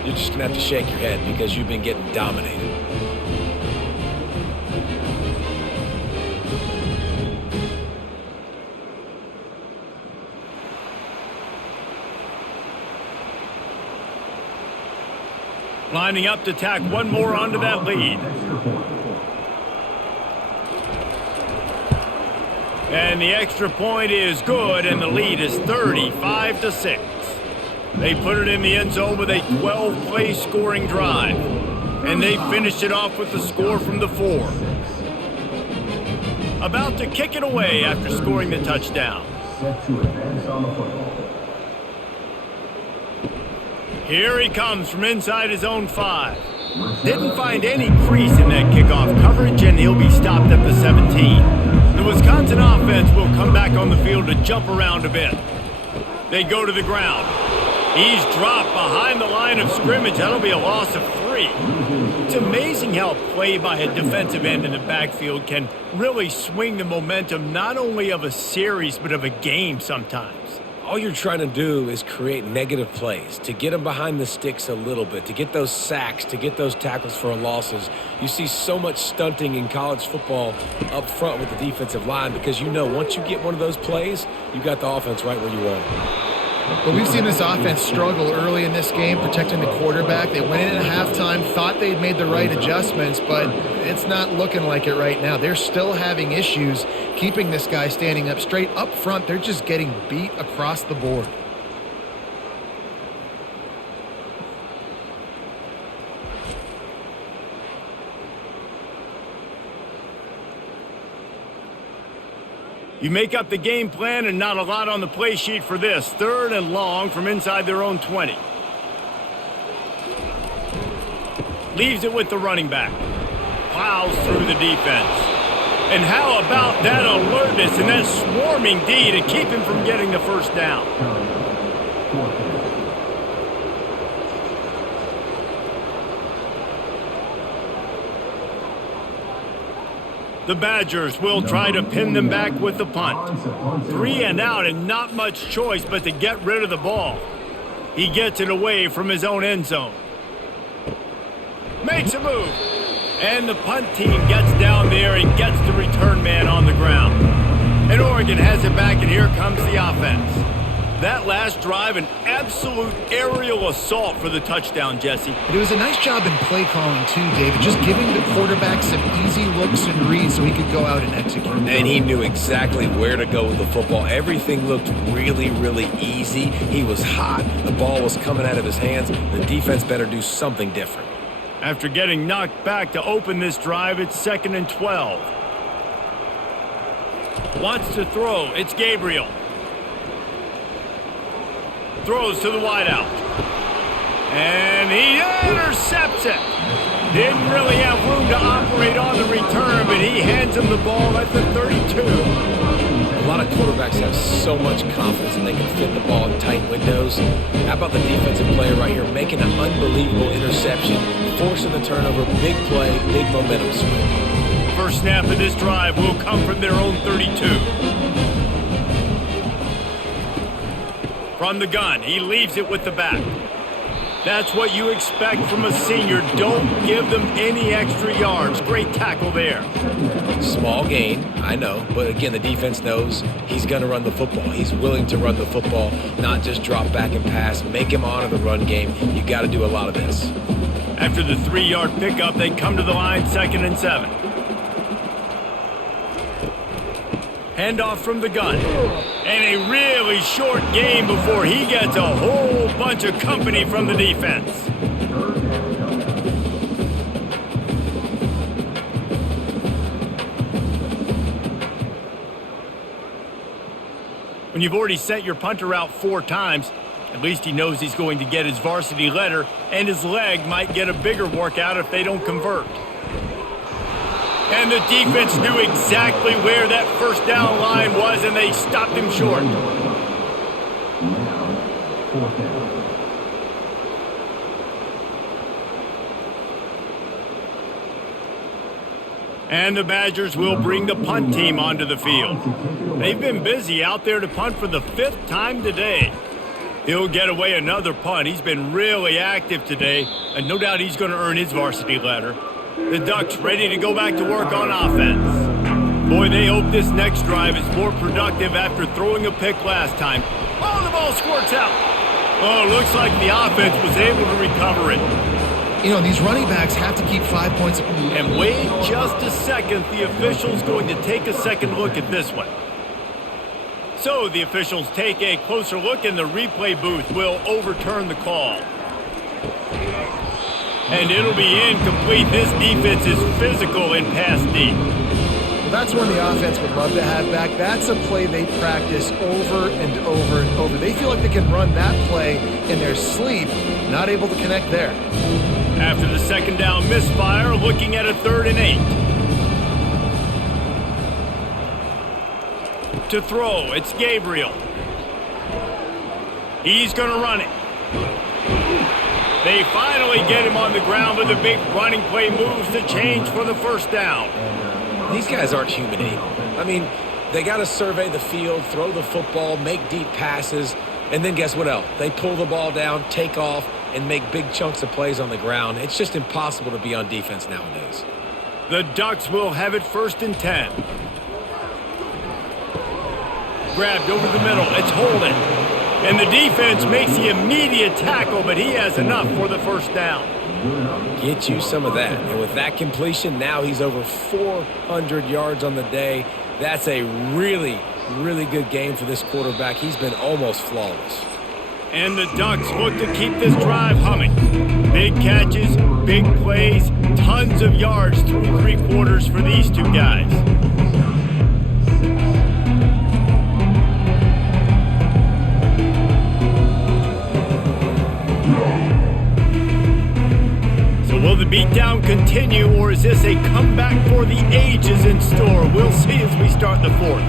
you're just going to have to shake your head because you've been getting dominated. Lining up to tack one more onto that lead. And the extra point is good, and the lead is 35-6. They put it in the end zone with a 12-play scoring drive. And they finished it off with the score from the 4. About to kick it away after scoring the touchdown. Set to advance on the football. Here he comes from inside his own 5. Didn't find any crease in that kickoff coverage, and he'll be stopped at the 17. The Wisconsin offense will come back on the field to jump around a bit. They go to the ground. He's dropped behind the line of scrimmage. That'll be a loss of 3. It's amazing how play by a defensive end in the backfield can really swing the momentum not only of a series but of a game sometimes. All you're trying to do is create negative plays, to get them behind the sticks a little bit, to get those sacks, to get those tackles for losses. You see so much stunting in college football up front with the defensive line because you know once you get one of those plays, you got the offense right where you want it. But we've seen this offense struggle early in this game, protecting the quarterback. They went in at halftime, thought they'd made the right adjustments, but it's not looking like it right now. They're still having issues keeping this guy standing up straight. Up front, they're just getting beat across the board. You make up the game plan and not a lot on the play sheet for this. 3rd and long from inside their own 20. Leaves it with the running back. Plows through the defense. And how about that alertness and that swarming D to keep him from getting the first down? The Badgers will try to pin them back with the punt. 3 and out and not much choice but to get rid of the ball. He gets it away from his own end zone. Makes a move. And the punt team gets down there and gets the return man on the ground. And Oregon has it back, and here comes the offense. That last drive, an absolute aerial assault for the touchdown, Jesse. It was a nice job in play calling too, David, just giving the quarterback some easy looks and reads so he could go out and execute. And he knew exactly where to go with the football. Everything looked really, really easy. He was hot. The ball was coming out of his hands. The defense better do something different. After getting knocked back to open this drive, it's 2nd and 12. Wants to throw. It's Gabriel. Throws to the wideout. And he intercepts it. Didn't really have room to operate on the return, but he hands him the ball at the 32. A lot of quarterbacks have so much confidence and they can fit the ball in tight windows. How about the defensive player right here making an unbelievable interception, forcing the turnover, big play, big momentum swing. First snap of this drive will come from their own 32. From the gun, he leaves it with the back. That's what you expect from a senior. Don't give them any extra yards. Great tackle there. Small gain, I know, but again, the defense knows he's going to run the football. He's willing to run the football, not just drop back and pass, make him honor the run game. You got to do a lot of this. After the 3-yard pickup, they come to the line, 2nd and 7. Handoff from the gun. And a really short game before he gets a whole bunch of company from the defense. When you've already sent your punter out 4 times, at least he knows he's going to get his varsity letter, and his leg might get a bigger workout if they don't convert. And the defense knew exactly where that first down line was, and they stopped him short. Now, 4th down. And the Badgers will bring the punt team onto the field. They've been busy out there to punt for the 5th time today. He'll get away another punt. He's been really active today, and no doubt he's going to earn his varsity letter. The Ducks ready to go back to work on offense. Boy, they hope this next drive is more productive after throwing a pick last time. Oh, the ball squirts out. Oh, looks like the offense was able to recover it. You know, these running backs have to keep 5 points. And wait just a second. The official's going to take a second look at this one. So the officials take a closer look, and the replay booth will overturn the call. And it'll be incomplete. This defense is physical in pass deep. Well, that's one the offense would love to have back. That's a play they practice over and over and over. They feel like they can run that play in their sleep, not able to connect there. After the second down misfire, looking at a 3rd and 8. To throw, it's Gabriel. He's going to run it. They finally get him on the ground with a big running play, moves the change for the first down. These guys aren't human anymore. I mean, they got to survey the field, throw the football, make deep passes, and then guess what else? They pull the ball down, take off, and make big chunks of plays on the ground. It's just impossible to be on defense nowadays. The Ducks will have it 1st and 10. Grabbed over the middle. It's Holden. And the defense makes the immediate tackle, but he has enough for the first down. Get you some of that. And with that completion, now he's over 400 yards on the day. That's a really, really good game for this quarterback. He's been almost flawless. And the Ducks look to keep this drive humming. Big catches, big plays, tons of yards through 3 quarters for these 2 guys. Will the beatdown continue, or is this a comeback for the ages in store? We'll see as we start the 4th.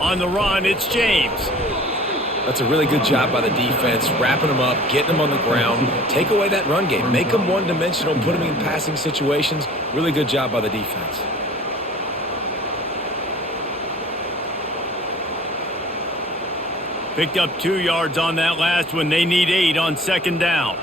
On the run, it's James. That's a really good job by the defense, wrapping them up, getting them on the ground. Take away that run game. Make them one-dimensional, put them in passing situations. Really good job by the defense. Picked up 2 yards on that last one. They need 8 on 2nd down.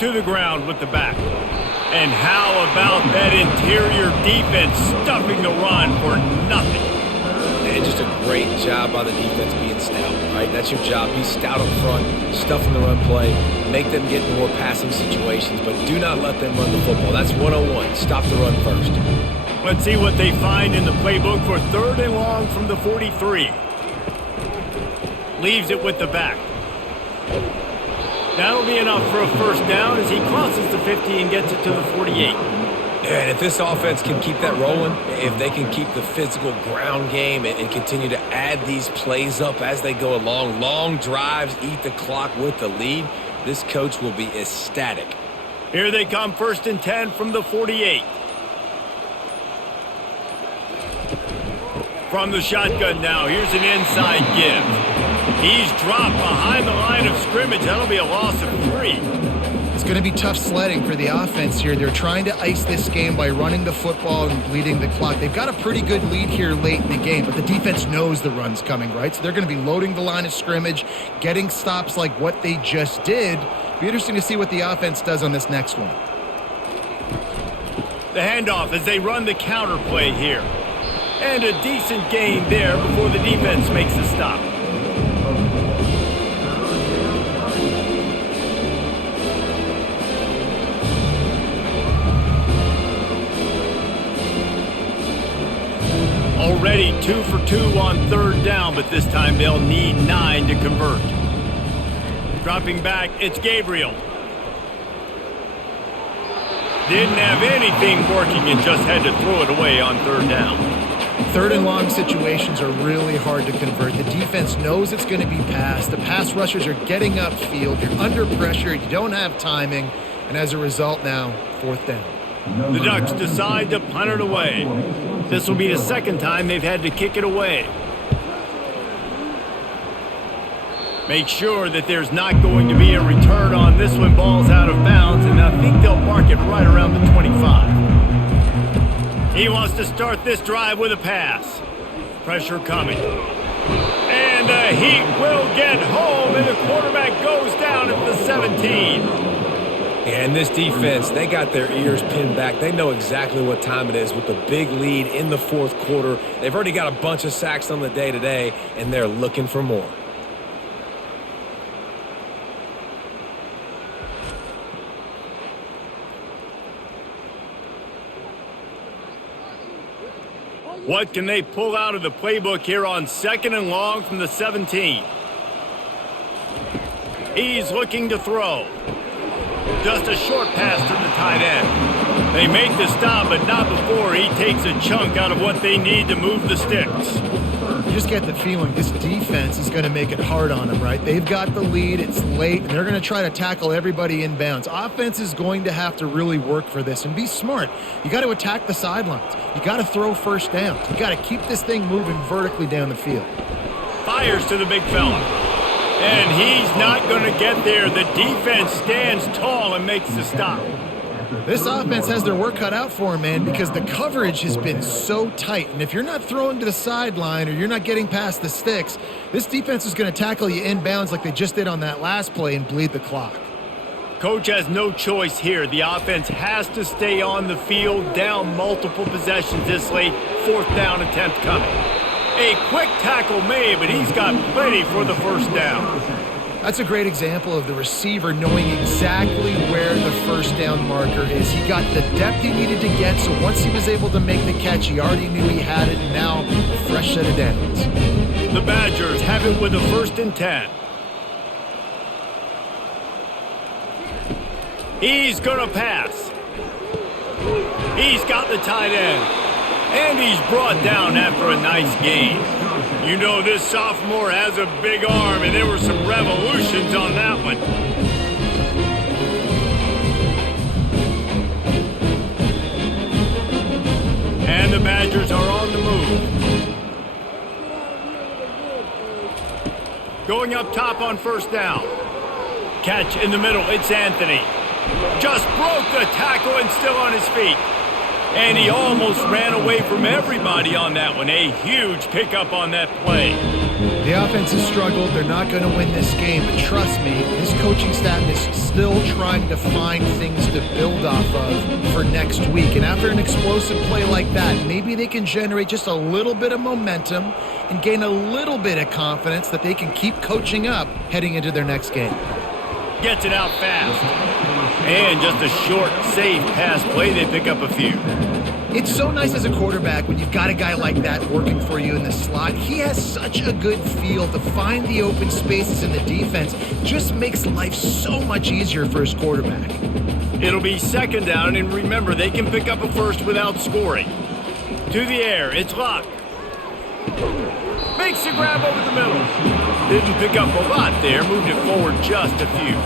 To the ground with the back. And how about that interior defense stuffing the run for nothing? And just a great job by the defense being stout, right? That's your job. Be stout up front, stuffing the run play, make them get more passing situations, but do not let them run the football. That's 101. Stop the run first. Let's see what they find in the playbook for 3rd and long from the 43. Leaves it with the back. That'll be enough for a first down as he crosses the 50 and gets it to the 48. And if this offense can keep that rolling, if they can keep the physical ground game and continue to add these plays up as they go along, long drives, eat the clock with the lead, this coach will be ecstatic. Here they come, 1st and 10 from the 48. From the shotgun now, here's an inside give. He's dropped behind the line of scrimmage. That'll be a loss of 3. It's going to be tough sledding for the offense here. They're trying to ice this game by running the football and bleeding the clock. They've got a pretty good lead here late in the game, but the defense knows the run's coming, right? So they're going to be loading the line of scrimmage, getting stops like what they just did. Be interesting to see what the offense does on this next one. The handoff as they run the counter play here. And a decent gain there before the defense makes the stop. Already 2 for 2 on 3rd down, but this time they'll need 9 to convert. Dropping back, it's Gabriel. Didn't have anything working and just had to throw it away on third down. Third and long situations are really hard to convert. The defense knows it's going to be passed. The pass rushers are getting upfield. You're under pressure. You don't have timing. And as a result now, fourth down. The Ducks decide to punt it away. This will be the second time they've had to kick it away. Make sure that there's not going to be a return on this one. Ball's out of bounds, and I think they'll mark it right around the 25. He wants to start this drive with a pass. Pressure coming. And the Heat will get home, and the quarterback goes down at the 17. And this defense, they got their ears pinned back. They know exactly what time it is with the big lead in the fourth quarter. They've already got a bunch of sacks on the day today, and they're looking for more. What can they pull out of the playbook here on second and long from the 17? He's looking to throw. Just a short pass to the tight end. They make the stop, but not before he takes a chunk out of what they need to move the sticks. You just get the feeling this defense is going to make it hard on them, right? They've got the lead, it's late, and they're going to try to tackle everybody inbounds. Offense is going to have to really work for this and be smart. You got to attack the sidelines. You got to throw first downs. You got to keep this thing moving vertically down the field. Fires to the big fella. And he's not going to get there. The defense stands tall and makes the stop. This offense has their work cut out for them, man, because the coverage has been so tight. And if you're not throwing to the sideline or you're not getting past the sticks, this defense is going to tackle you inbounds like they just did on that last play and bleed the clock. Coach has no choice here. The offense has to stay on the field, down multiple possessions this late. Fourth down attempt coming. A quick tackle made, but he's got plenty for the first down. That's a great example of the receiver knowing exactly where the first down marker is. He got the depth he needed to get, so once he was able to make the catch, he already knew he had it, and now a fresh set of downs. The Badgers have it with a 1st and 10. He's going to pass. He's got the tight end. And he's brought down after a nice gain. You know this sophomore has a big arm, and there were some revolutions on that one. And the Badgers are on the move. Going up top on first down. Catch in the middle, it's Anthony. Just broke the tackle and still on his feet. And he almost ran away from everybody on that one. A huge pickup on that play. The offense has struggled. They're not going to win this game. But trust me, this coaching staff is still trying to find things to build off of for next week. And after an explosive play like that, maybe they can generate just a little bit of momentum and gain a little bit of confidence that they can keep coaching up heading into their next game. Gets it out fast. And just a short, safe pass play, they pick up a few. It's so nice as a quarterback when you've got a guy like that working for you in the slot. He has such a good feel to find the open spaces in the defense. Just makes life so much easier for his quarterback. It'll be second down, and remember, they can pick up a first without scoring. To the air, it's Luck. Makes the grab over the middle. Didn't pick up a lot there, moved it forward just a few.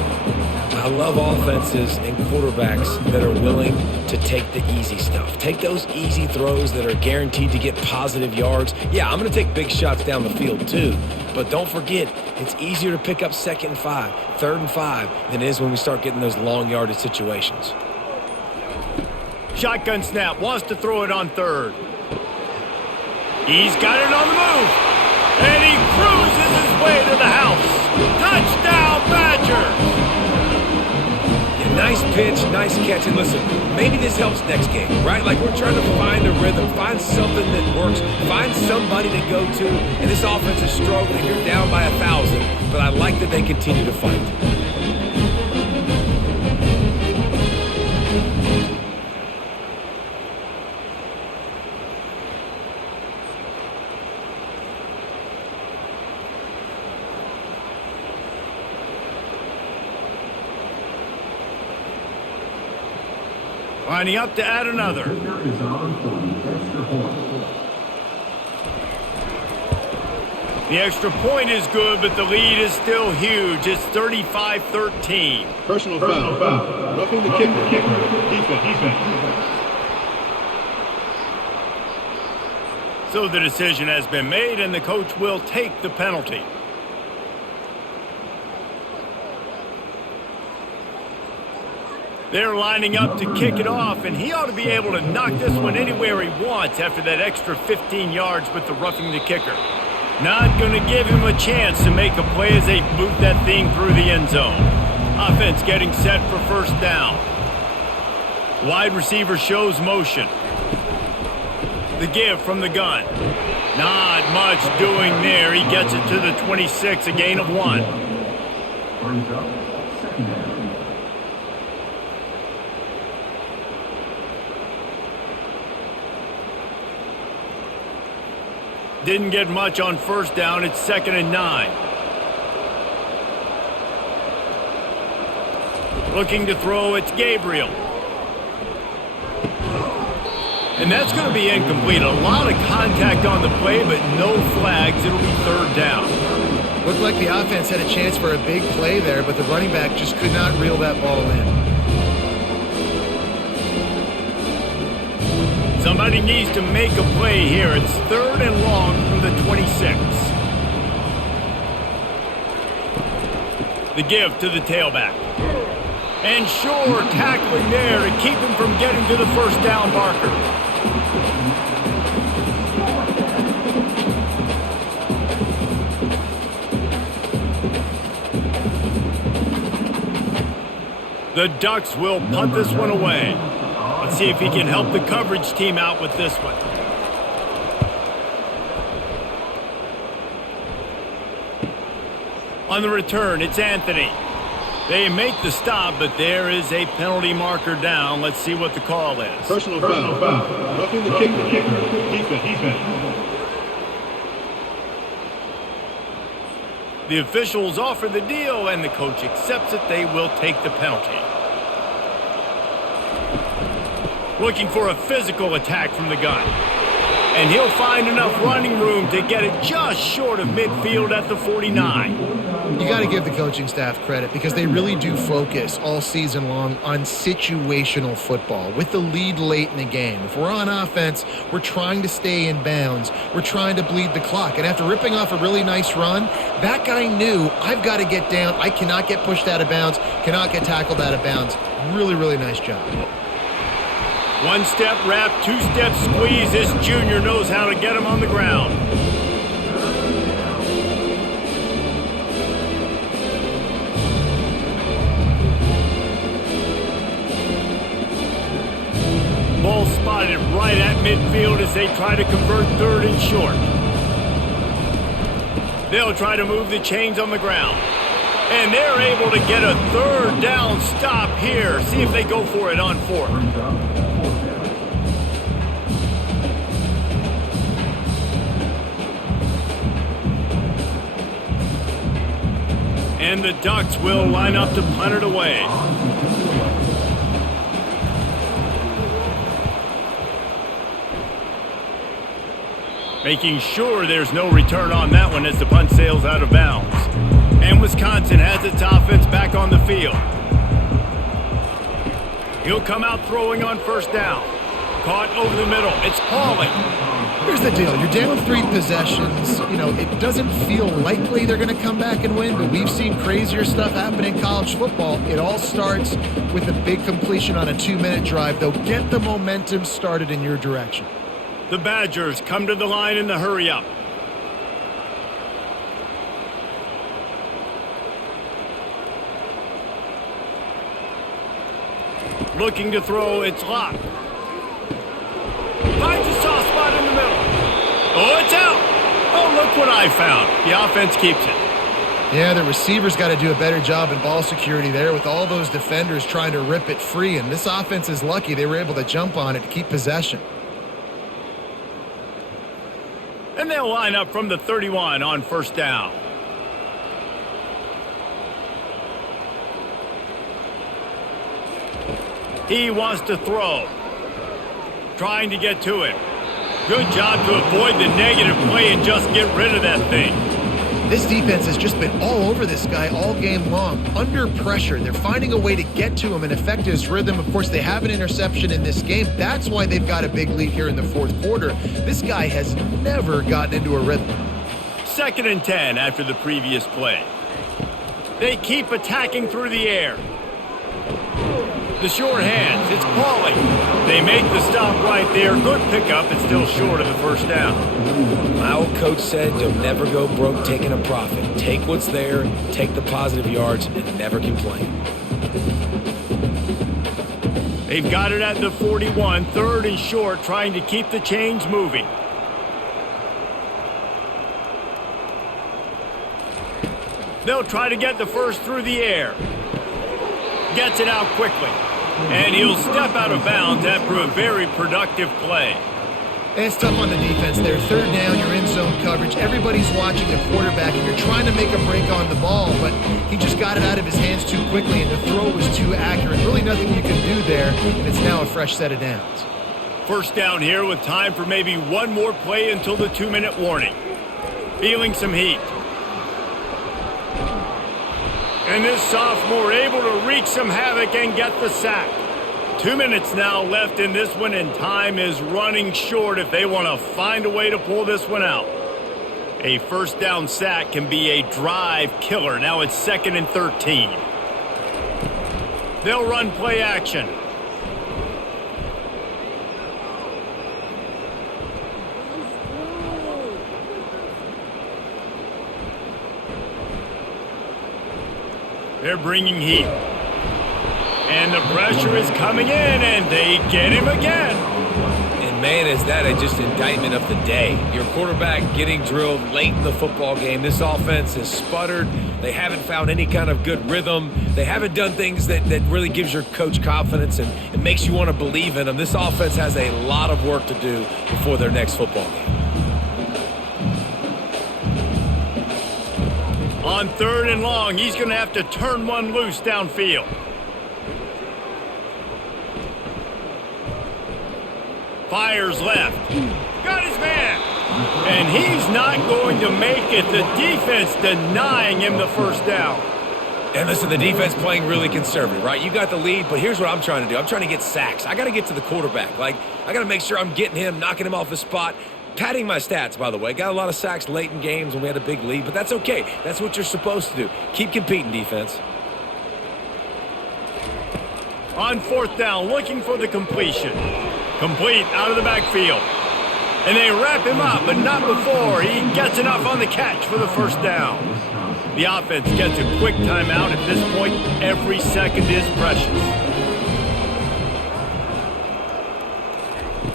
I love offenses and quarterbacks that are willing to take the easy stuff. Take those easy throws that are guaranteed to get positive yards. Yeah, I'm going to take big shots down the field too, but don't forget, it's easier to pick up 2nd and 5, 3rd and 5 than it is when we start getting those long yardage situations. Shotgun snap, wants to throw it on third. He's got it on the move, and he cruises his way to the house. Touchdown, Badgers! Nice pitch, nice catch, and listen, maybe this helps next game, right? Like we're trying to find a rhythm, find something that works, find somebody to go to, and this offense is struggling. You're down by 1,000, but I like that they continue to fight. Lining up to add another. Kicker is on for the extra point. The extra point is good, but the lead is still huge. It's 35-13. Personal foul. Roughing the kicker. Defense. So the decision has been made, and the coach will take the penalty. They're lining up to kick it off, and he ought to be able to knock this one anywhere he wants after that extra 15 yards with the roughing the kicker. Not going to give him a chance to make a play as they boot that thing through the end zone. Offense getting set for first down. Wide receiver shows motion. The give from the gun. Not much doing there. He gets it to the 26, a gain of 1. Brings up second down. Didn't get much on first down. It's 2nd and 9. Looking to throw, it's Gabriel. And that's going to be incomplete. A lot of contact on the play, but no flags. It'll be 3rd down. Looked like the offense had a chance for a big play there, but the running back just could not reel that ball in. Somebody needs to make a play here. It's 3rd and long from the 26. The give to the tailback. And sure, tackling there to keep him from getting to the first down marker. The Ducks will punt this one away. Let's see if he can help the coverage team out with this one. On the return, it's Anthony. They make the stop, but there is a penalty marker down. Let's see what the call is. Personal foul. Roughing the kicker. Defense. The officials offer the deal, and the coach accepts it. They will take the penalty. Looking for a physical attack from the gun. And he'll find enough running room to get it just short of midfield at the 49. You got to give the coaching staff credit because they really do focus all season long on situational football with the lead late in the game. If we're on offense, we're trying to stay in bounds. We're trying to bleed the clock. And after ripping off a really nice run, that guy knew, I've got to get down. I cannot get pushed out of bounds, cannot get tackled out of bounds. Really, really nice job. One-step wrap, two-step squeeze. This junior knows how to get him on the ground. Ball spotted right at midfield as they try to convert 3rd and short. They'll try to move the chains on the ground. And they're able to get a 3rd down stop here. See if they go for it on 4th. And the Ducks will line up to punt it away. Making sure there's no return on that one as the punt sails out of bounds. And Wisconsin has its offense back on the field. He'll come out throwing on first down. Caught over the middle. It's Pauling. Here's the deal. You're down 3 possessions. You know, it doesn't feel likely they're going to come back and win, but we've seen crazier stuff happen in college football. It all starts with a big completion on a 2-minute drive. They'll get the momentum started in your direction. The Badgers come to the line in the hurry-up. Looking to throw, it's Locke. Finds a soft spot in the middle. Oh, it's out. Oh, look what I found. The offense keeps it. Yeah, the receivers got to do a better job in ball security there with all those defenders trying to rip it free. And this offense is lucky they were able to jump on it to keep possession. And they'll line up from the 31 on first down. He wants to throw. Trying to get to it. Good job to avoid the negative play and just get rid of that thing. This defense has just been all over this guy all game long. Under pressure, they're finding a way to get to him and affect his rhythm. Of course, they have an interception in this game. That's why they've got a big lead here in the fourth quarter. This guy has never gotten into a rhythm. 2nd and 10 after the previous play. They keep attacking through the air. The short hands, it's Pauly. They make the stop right there. Good pickup. It's still short of the first down. My old coach said you'll never go broke taking a profit. Take what's there, take the positive yards, and never complain. They've got it at the 41, 3rd and short, trying to keep the chains moving. They'll try to get the first through the air. Gets it out quickly. And he'll step out of bounds after a very productive play. And it's tough on the defense there. 3rd down, you're in zone coverage. Everybody's watching the quarterback, and you're trying to make a break on the ball, but he just got it out of his hands too quickly, and the throw was too accurate. Really nothing you can do there, and it's now a fresh set of downs. 1st down here with time for maybe one more play until the 2-minute warning. Feeling some heat. And this sophomore able to wreak some havoc and get the sack. 2 minutes now left in this one, and time is running short if they want to find a way to pull this one out. A 1st down sack can be a drive killer. Now it's 2nd and 13. They'll run play action. They're bringing heat. And the pressure is coming in, and they get him again. And man, is that just indictment of the day. Your quarterback getting drilled late in the football game. This offense has sputtered. They haven't found any kind of good rhythm. They haven't done things that really gives your coach confidence and it makes you want to believe in them. This offense has a lot of work to do before their next football game. On 3rd and long, he's going to have to turn one loose downfield. Fires left. Got his man. And he's not going to make it. The defense denying him the 1st down. And listen, the defense playing really conservative, right? You got the lead, but here's what I'm trying to do. I'm trying to get sacks. I got to get to the quarterback. I got to make sure I'm getting him, knocking him off the spot. Padding my stats, by the way. Got a lot of sacks late in games when we had a big lead, but that's okay. That's what you're supposed to do. Keep competing, defense. On 4th down, looking for the completion. Complete out of the backfield. And they wrap him up, but not before he gets enough on the catch for the 1st down. The offense gets a quick timeout. At this point, every second is precious.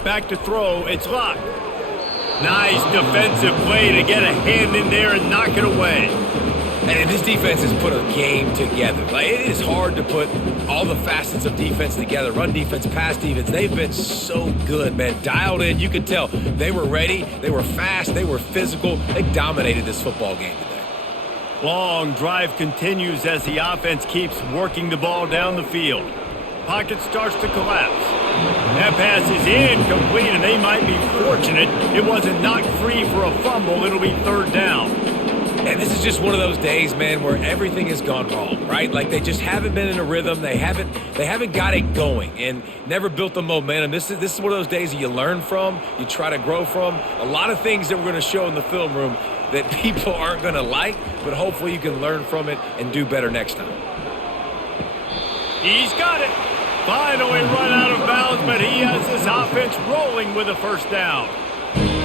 Back to throw. It's locked. Nice defensive play to get a hand in there and knock it away. And this defense has put a game together. It is hard to put all the facets of defense together. Run defense, pass defense. They've been so good, man. Dialed in. You could tell they were ready. They were fast. They were physical. They dominated this football game today. Long drive continues as the offense keeps working the ball down the field. Pocket starts to collapse. That pass is incomplete, and they might be fortunate it wasn't knocked free for a fumble. It'll be 3rd down. And this is just one of those days, man, where everything has gone wrong, right? They just haven't been in a rhythm. They haven't got it going and never built the momentum. This is one of those days that you learn from, you try to grow from. A lot of things that we're going to show in the film room that people aren't going to like, but hopefully you can learn from it and do better next time. He's got it. Finally run out of bounds, but he has this offense rolling with a 1st down.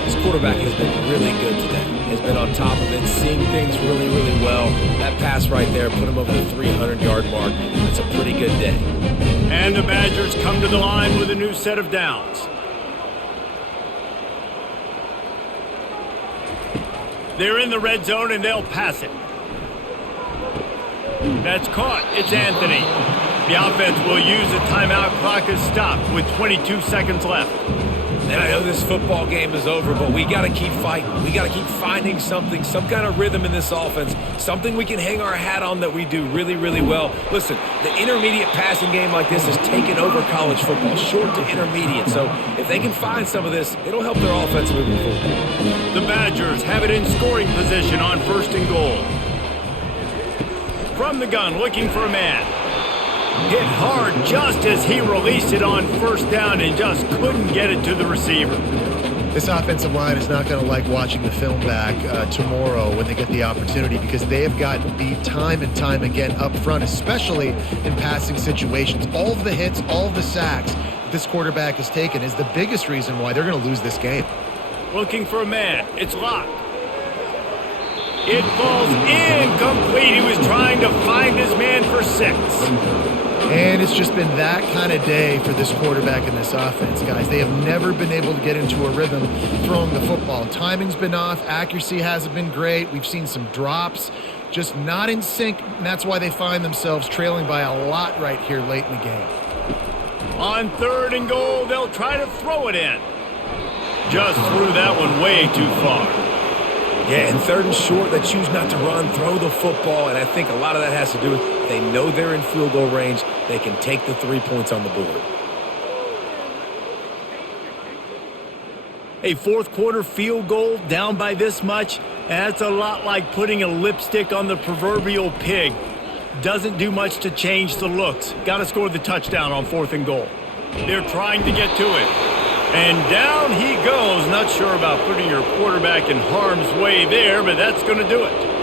This quarterback has been really good today. Has been on top of it, seeing things really, really well. That pass right there put him over the 300-yard mark. That's a pretty good day. And the Badgers come to the line with a new set of downs. They're in the red zone, and they'll pass it. That's caught. It's Anthony. The offense will use a timeout. Clock is stopped with 22 seconds left. And I know this football game is over, but we got to keep fighting. We got to keep finding something, some kind of rhythm in this offense, something we can hang our hat on that we do really, really well. Listen, the intermediate passing game like this has taken over college football, short to intermediate. So if they can find some of this, it'll help their offense moving forward. The Badgers have it in scoring position on 1st and goal. From the gun, looking for a man. Hit hard just as he released it on 1st down and just couldn't get it to the receiver. This offensive line is not going to like watching the film back tomorrow when they get the opportunity, because they have gotten beat time and time again up front, especially in passing situations. All of the hits, all of the sacks that this quarterback has taken is the biggest reason why they're going to lose this game. Looking for a man. It's locked. It falls incomplete. He was trying to find his man for 6. And it's just been that kind of day for this quarterback and this offense, guys. They have never been able to get into a rhythm throwing the football. Timing's been off. Accuracy hasn't been great. We've seen some drops, just not in sync, and that's why they find themselves trailing by a lot right here late in the game. On 3rd and goal, they'll try to throw it in. Just threw that one way too far. Yeah, and 3rd and short, they choose not to run, throw the football, and I think a lot of that has to do with they know they're in field goal range. They can take the 3 points on the board. A 4th quarter field goal down by this much, that's a lot like putting a lipstick on the proverbial pig. Doesn't do much to change the looks. Got to score the touchdown on 4th and goal. They're trying to get to it. And down he goes. Not sure about putting your quarterback in harm's way there, but that's going to do it.